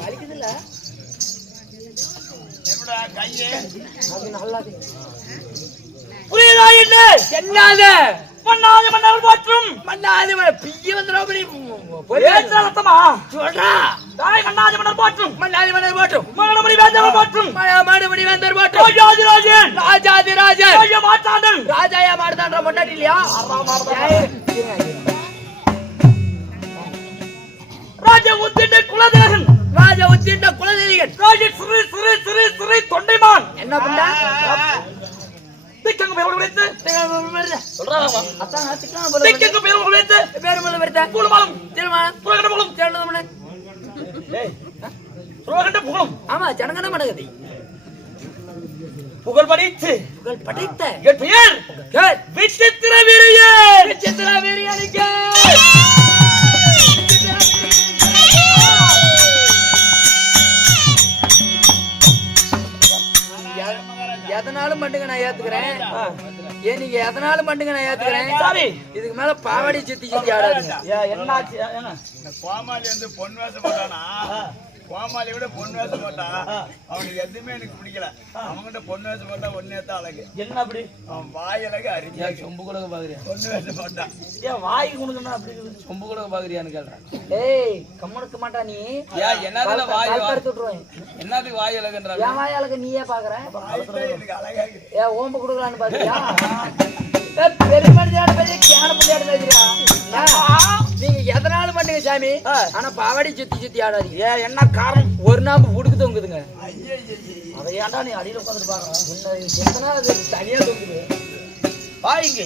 வலிக்குதுல்ல எப்படா கையே அது நல்லா புரியுதா என்ன? என்னாத மண்ணாது மன்னர் போற்றும் மண்ணாது பிய்ய வந்துடும் ரத்தமா சொல்றா தாய் மண்ணாது மன்னர் போற்றும் மண்ணாது மன்னர் போற்றும் மகனமணி வேந்தர் போற்றும் மாடுபடி வேந்தர் போற்றும் ராஜாதி ராஜன் ராஜாதி ராஜன் ராஜா மாட்டாண்டன் ராஜாயா மாடுதான்ற முன்னாடி இல்லையா ராஜா உத்திண்ட குலதேகன் ராஜா உத்திண்ட குலதேகன் ராஜா சிறு சிறு சிறு சிறு தொண்டைமான் என்ன பண்ண திக்கங்க பேர் உடைத்து சொல்றாமா அதான் திக்கங்க பேர் உடைத்து பேர் முள்ள வருத பூலமாலம் திருமணம் புரகண்ட புலம் தேடுதமன டேய் புரகண்ட புலம் ஆமா ஜனகன மடகதி புகழ் படித்து புகழ் படைத்த என் பெயர் கேள் விசித்திர வீரியன் விசித்திர வீரியனுக்கு நான் ஏத்துக்கிறேன். ஏன் நீங்க எதனாலும் பண்ணுங்க நான் ஏத்துக்கிறேன். சரி இதுக்கு மேல பாவாடி சுத்தி சுத்தி ஆடாதுங்க. என்னாச்சு என்ன இந்த கோமாளி வந்து பொன் வேஷம் போட்டானா கோமாளி விட பொன் வேஷம் போட்டா அவனுக்கு எதுவுமே எனக்கு பிடிக்கல. அவன்கிட்ட பொன் வேஷம் போட்டா ஒன்னே தான் அழகு. என்ன அப்படி அவன் வாய் அழகு அருமையா சொம்பு கூட பாக்குறியா? பொன் வேஷம் போட்டான். ஏன் வாய்க்கு கொடுக்கணும் அப்படி இருக்குது? சொம்பு கூட பாக்குறியான்னு கேள்றேன். டேய் கம்முனுக்க மாட்டா நீ. ஏன் என்னதுல வாய் படுத்து விட்டுருவேன். என்னதுக்கு வாய் அழகுன்றாங்க? என் வாய் அழகு நீயே பாக்குற. வாய் தான் எனக்கு அழகா இருக்கு. ஏன் ஓம்ப கொடுக்கலான்னு பாத்தியா? பெரிய மனுஷனான பெரிய கேன புள்ளையாட பேசுறியா? நீங்க எதனாலும் பண்ணுங்க சாமி. ஆனா பாவாடி சுத்தி சுத்தி ஆடாதீங்க. ஏன் என்ன காரணம்? ஒரு நாம்பு புடுக்கு தொங்குதுங்க. அதை ஏன்டா நீ அடியில உட்காந்துட்டு பாக்குற? எத்தனை அது தனியா தொங்குது. வாய்ங்க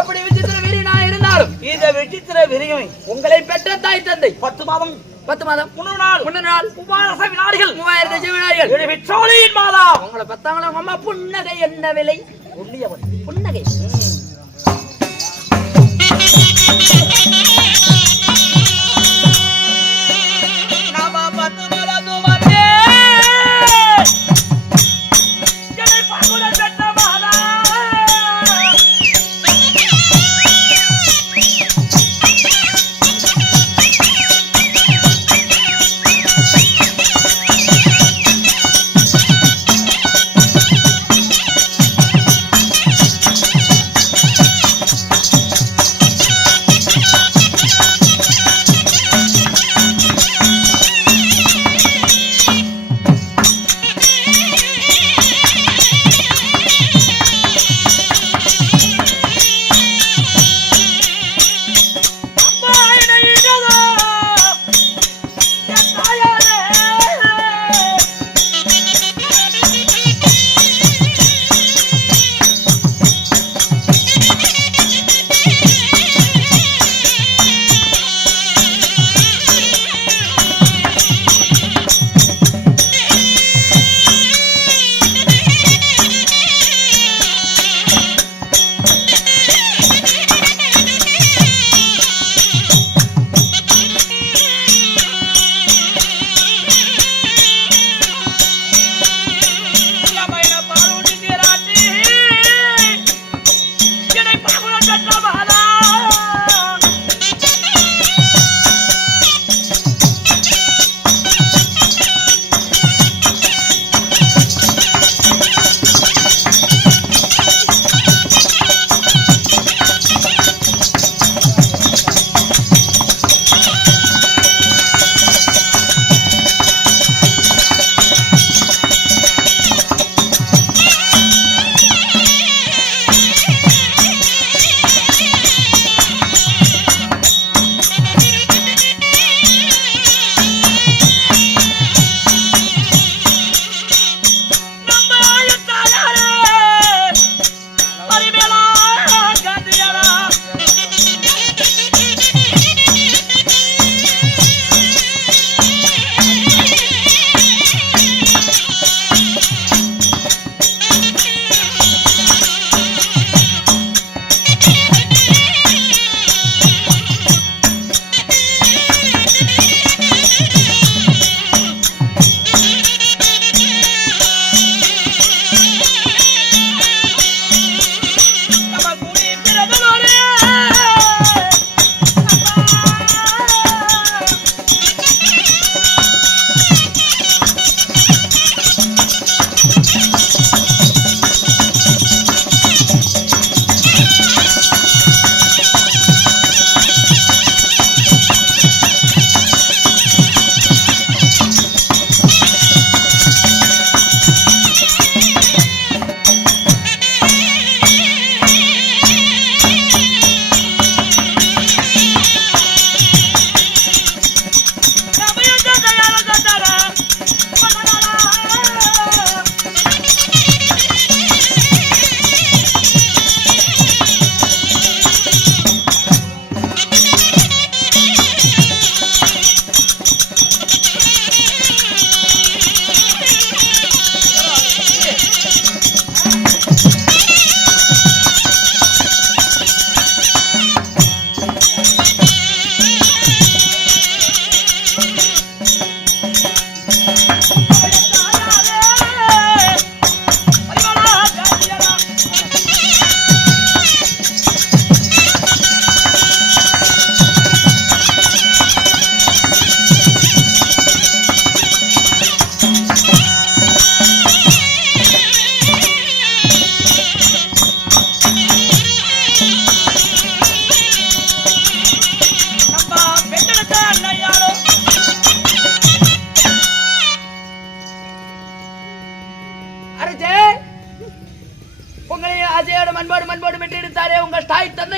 அப்படி விசித்திர வீரி நான் இருந்தாலும் இத விசித்திர விரிகமை உங்களை பெற்ற தாய் தந்தை 10 மாதம் 10 மாதம் முன்ன நாள் உபாரச வினாடிகள் 3000 வினாடிகள் இது விற்றோலியின் மாதா உங்களை பத்தாங்களா அம்மா புன்னகை என்ன விலை? உண்மையவன் புன்னகை நாம 10 மலது வந்தே என்னை பகுல பெற்ற மாதா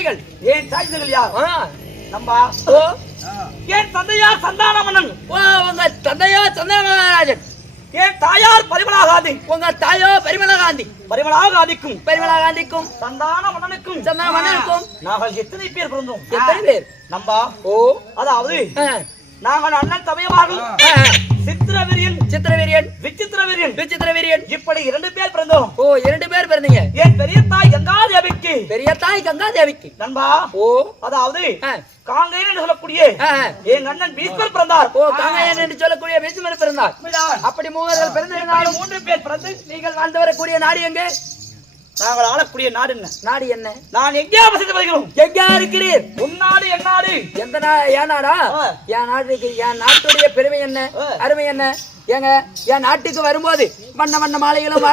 தந்தைகள். என் தாய்கள் யார்? நம்பா ஓ என் தந்தையார் சந்தான மன்னன். ஓ உங்க தந்தையோ சந்திரமகாராஜன். என் தாயார் பரிமளா காந்தி. உங்க தாயோ பரிமளா காந்தி. பரிமளா காந்திக்கும் பரிமளா காந்திக்கும் சந்தான மன்னனுக்கும் சந்தான மன்னனுக்கும் நாங்கள் எத்தனை பேர் பிறந்தோம்? எத்தனை பேர்? நம்பா ஓ அதாவது ஆ, நாங்கள் அண்ணன் தமையமார்கள் ஆ, சித்திரவீரியன் சித்திரவீரியன் விசித்திரவீரியன் விசித்திரவீரியன் இப்படி 2 பேர் பிறந்தோம். ஓ 2 பேர் பிறந்தீங்க. என் பெரிய தாய் கங்காதேவிக்கு பெரிய தாய் கங்காதேவிக்கு. நண்பா ஓ அதாவது ஆ, காங்கேயன் என்று சொல்லக்கூடிய ஆ, என் அண்ணன் பீஸ்மர் பிறந்தார். ஓ காங்கையன் என்று சொல்லக்கூடிய பீஷ்மர் பிறந்தார். அப்படி மூவர்கள் பிறந்திருந்தாலும் 3 பேர் பிறந்து நீங்கள் வாழ்ந்து வரக்கூடிய நாடு எங்கே? நாங்கள் ஆளக்கூடிய நாடு என்ன? நாடு என்ன? நான் எங்கே வசித்து வருகிறோம்? எங்க இருக்கிறீர்? உன் நாடு என் நாடு. எந்த என் நாடா? என் நாட்டுக்கு என் நாட்டுடைய பெருமை என்ன, அருமை என்ன? ஏங்க என் நாட்டுக்கு வரும்போது வண்ண வண்ண மாலைகளும்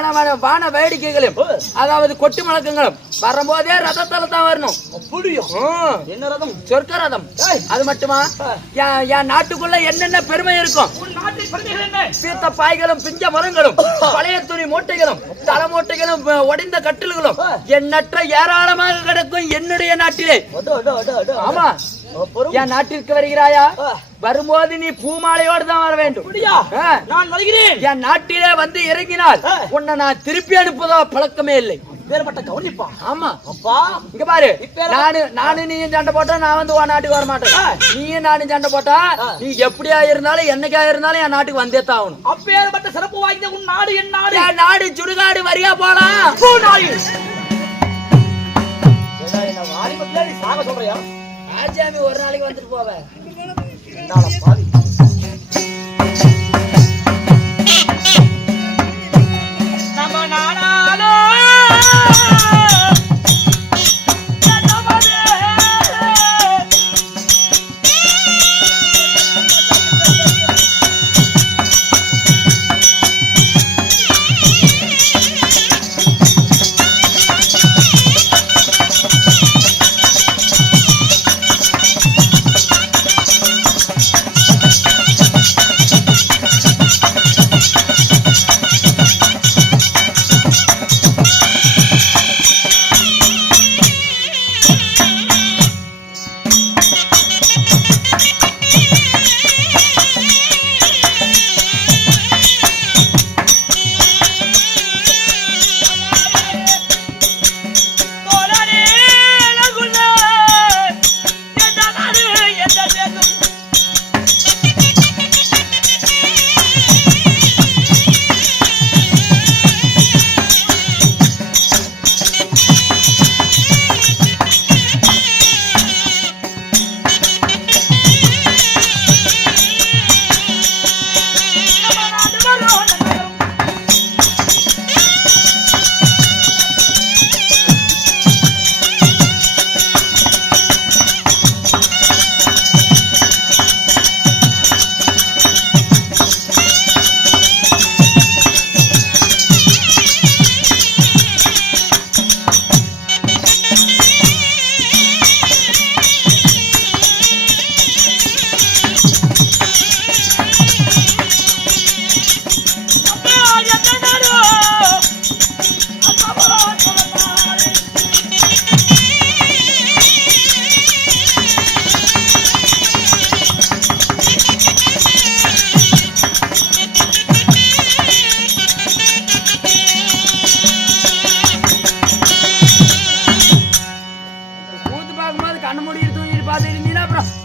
வான வேடிக்கைகளும் அதாவது கொட்டு முழக்கங்களும் வரும்போதே ரதத்தால தான் வரணும். அப்படியா? என்ன ரதம்? சொர்க்க ரதம். அது மட்டுமா என் நாட்டுக்குள்ள என்னென்ன பெருமை இருக்கும்? உன் நாட்டின் பெருமைகள் என்ன? பீத்த பாய்களும் பிஞ்ச மரங்களும் பழைய துணி மூட்டைகளும் தலைமூட்டைகளும் ஒடிந்த கட்டில்களும் எண்ணற்ற ஏராளமாக கிடக்கும் என்னுடைய நாட்டிலே. ஆமா என் நாட்டிற்கு வருகிறாயா? வரும்போது நீ பூமாலையோடு தான் வர வேண்டும். நான் வருகிறேன். என் நாட்டிலே வந்து இறங்கினால் உன்னை நான் திருப்பி அனுப்புவதா பழக்கமே இல்லை. வேறுபட்ட கவனிப்பா. ஆமா அப்பா இங்க பாரு, நானும் நீயும் சண்டை போட்டா நான் வந்து உன் நாட்டுக்கு வர மாட்டேன். நீயும் நானும் சண்டை போட்டா நீ எப்படியா இருந்தாலும் என்னைக்கா இருந்தாலும் என் நாட்டுக்கு வந்தே தான் ஆகணும். அப்பேற்பட்ட சிறப்பு வாய்ந்த உன் நாடு என் நாடு. என் நாடு சுடுகாடு வரியா போலாம். சாக சொல்றியா? ராஜாமி ஒரு நாளைக்கு வந்துட்டு போவேன். நம்ம நாடாலோ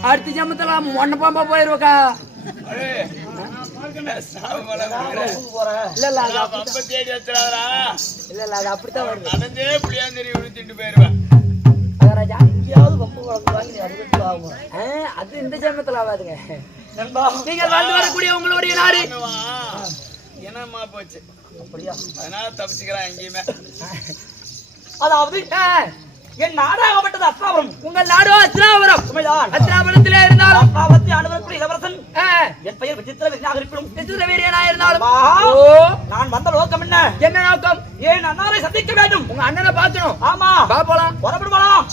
அடுத்த ஜமத்துல மொன்ன பாம்பா போயிருவக்கா. இல்ல இல்ல அது அப்படித்தான் வருது. அது இந்த ஜமத்துல ஆகாதுங்க. நீங்கள் வாழ்ந்து வரக்கூடிய உங்களுடைய நாடு என்னமா போச்சு அப்படியா? அதனால தப்பிச்சுக்கிறேன் எங்கேயுமே. அதாவது என் நாடாகப்பட்டது அஸ்திராபுரம். உங்கள் நாடோ அஸ்திராபுரம். அஸ்திராபுரத்திலே இருந்தாலும் அஸ்திராபுரத்தை அனுபவக்கூடிய இளவரசன் என் பெயர் விசித்திரவீரியனாக இருக்கணும். விசித்திரவீரியனாக இருந்தாலும் நான் வந்த நோக்கம் என்ன? என்ன நோக்கம்? என் அண்ணாரை சந்திக்க வேண்டும். உங்க அண்ணனை பார்க்கணும். ஆமா பாப்போலாம், புறப்படுவோம்.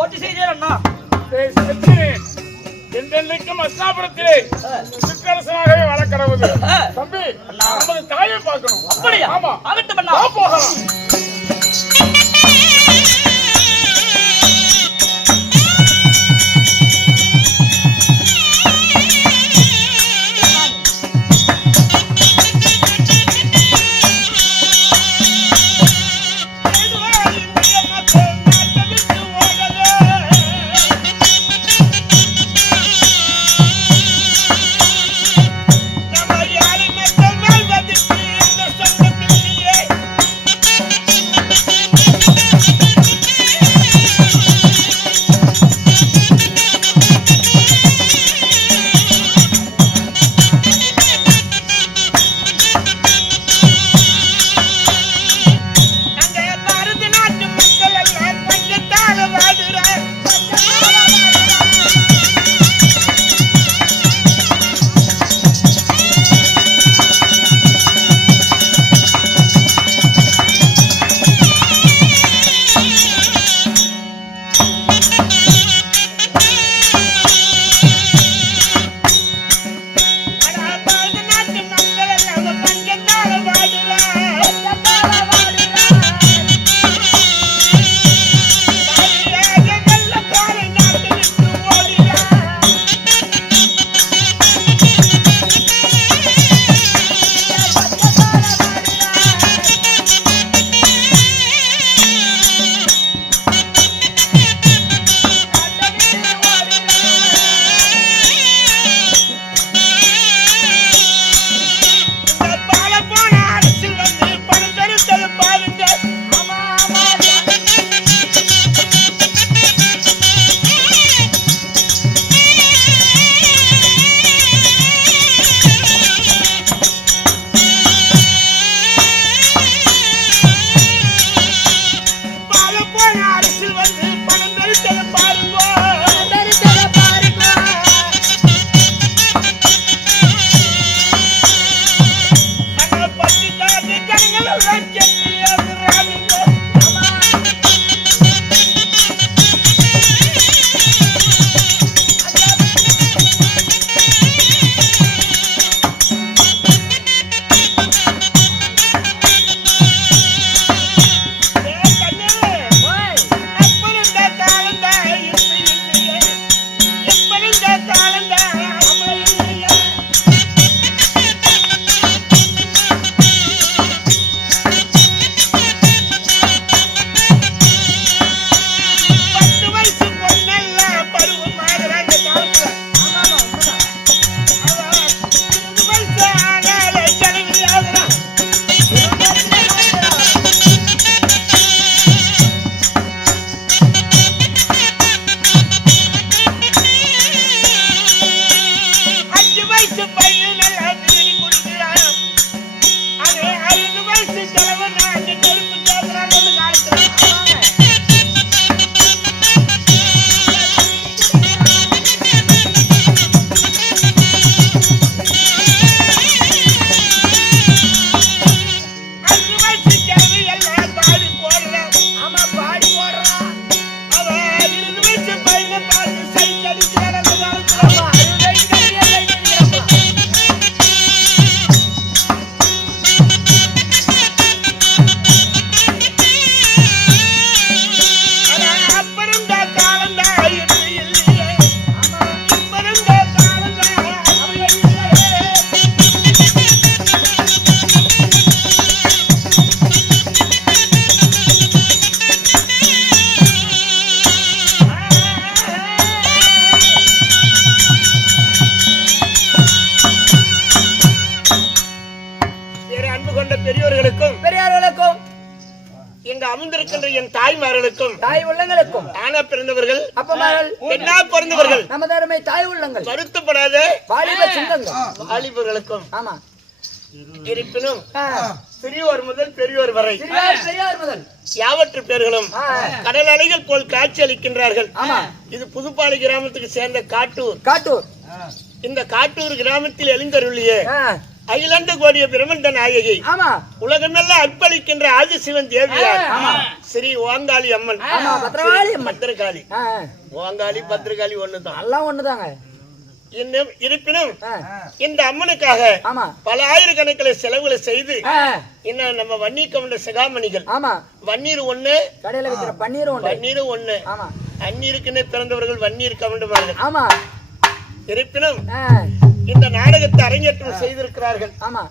போட்டி செய்தேன் அண்ணா. என்றென்றைக்கும் அஸ்தாபுரத்திலே சிற்றரசனாகவே வளர்க்கிறது. தம்பி, நமது தாயை பார்க்கணும். அப்படியா? ஆமா. ஆகட்டும் அண்ணா. வா போகலாம். இங்கு அமர்ந்திருக்கின்ற என் தாய்மார்களுக்கும் தாய் உள்ளங்களுக்கும் ஆனா பிறந்தவர்கள் அப்பமார்கள் பெண்ணா பிறந்தவர்கள் நமது அருமை தாய் உள்ளங்கள் வருத்தப்படாத வாலிப சிங்கங்கள் வாலிபர்களுக்கும் ஆமா இருப்பினும் சிறியோர் முதல் பெரியோர் வரை பெரியோர் முதல் யாவற்று பேர்களும் கடல் அலைகள் போல் காட்சி அளிக்கின்றார்கள். ஆமா, இது புதுப்பாலை கிராமத்துக்கு சேர்ந்த காட்டூர். காட்டூர் இந்த காட்டூர் கிராமத்தில் எழுந்தருளிய அகிலாண்ட கோடிய பிரம்மண்ட நாயகி ஆமா உலகமெல்லாம் அர்ப்பணிக்கின்ற ஆதிசிவன் தேவியார் ஸ்ரீ ஓங்காளி அம்மன் ஆமா பத்ரகாளி அம்மன் பத்திரகாளி ஓங்காளி பத்திரகாளி ஒண்ணுதான் எல்லாம் ஒண்ணுதாங்க இருப்பினும் இந்த அம்மனுக்காக ஆமா பல ஆயிரக்கணக்கில் செலவுகளை செய்து ஆ, இன்னும் நம்ம வன்னீர் கவுண்ட சிகாமணிகள் ஆமா வன்னீர் ஒண்ணு கடையில விக்கிற பன்னீர் ஒண்ணு வன்னீர் ஒண்ணு ஆமா அந்நீருக்குன்னு பிறந்தவர்கள் வன்னீர் கவுண்டவர்கள் ஆமா இருப்பினும் ஆ, இந்த நாடகத்தை அரங்கேற்றம் செய்திருக்கிறார்கள் ஆமா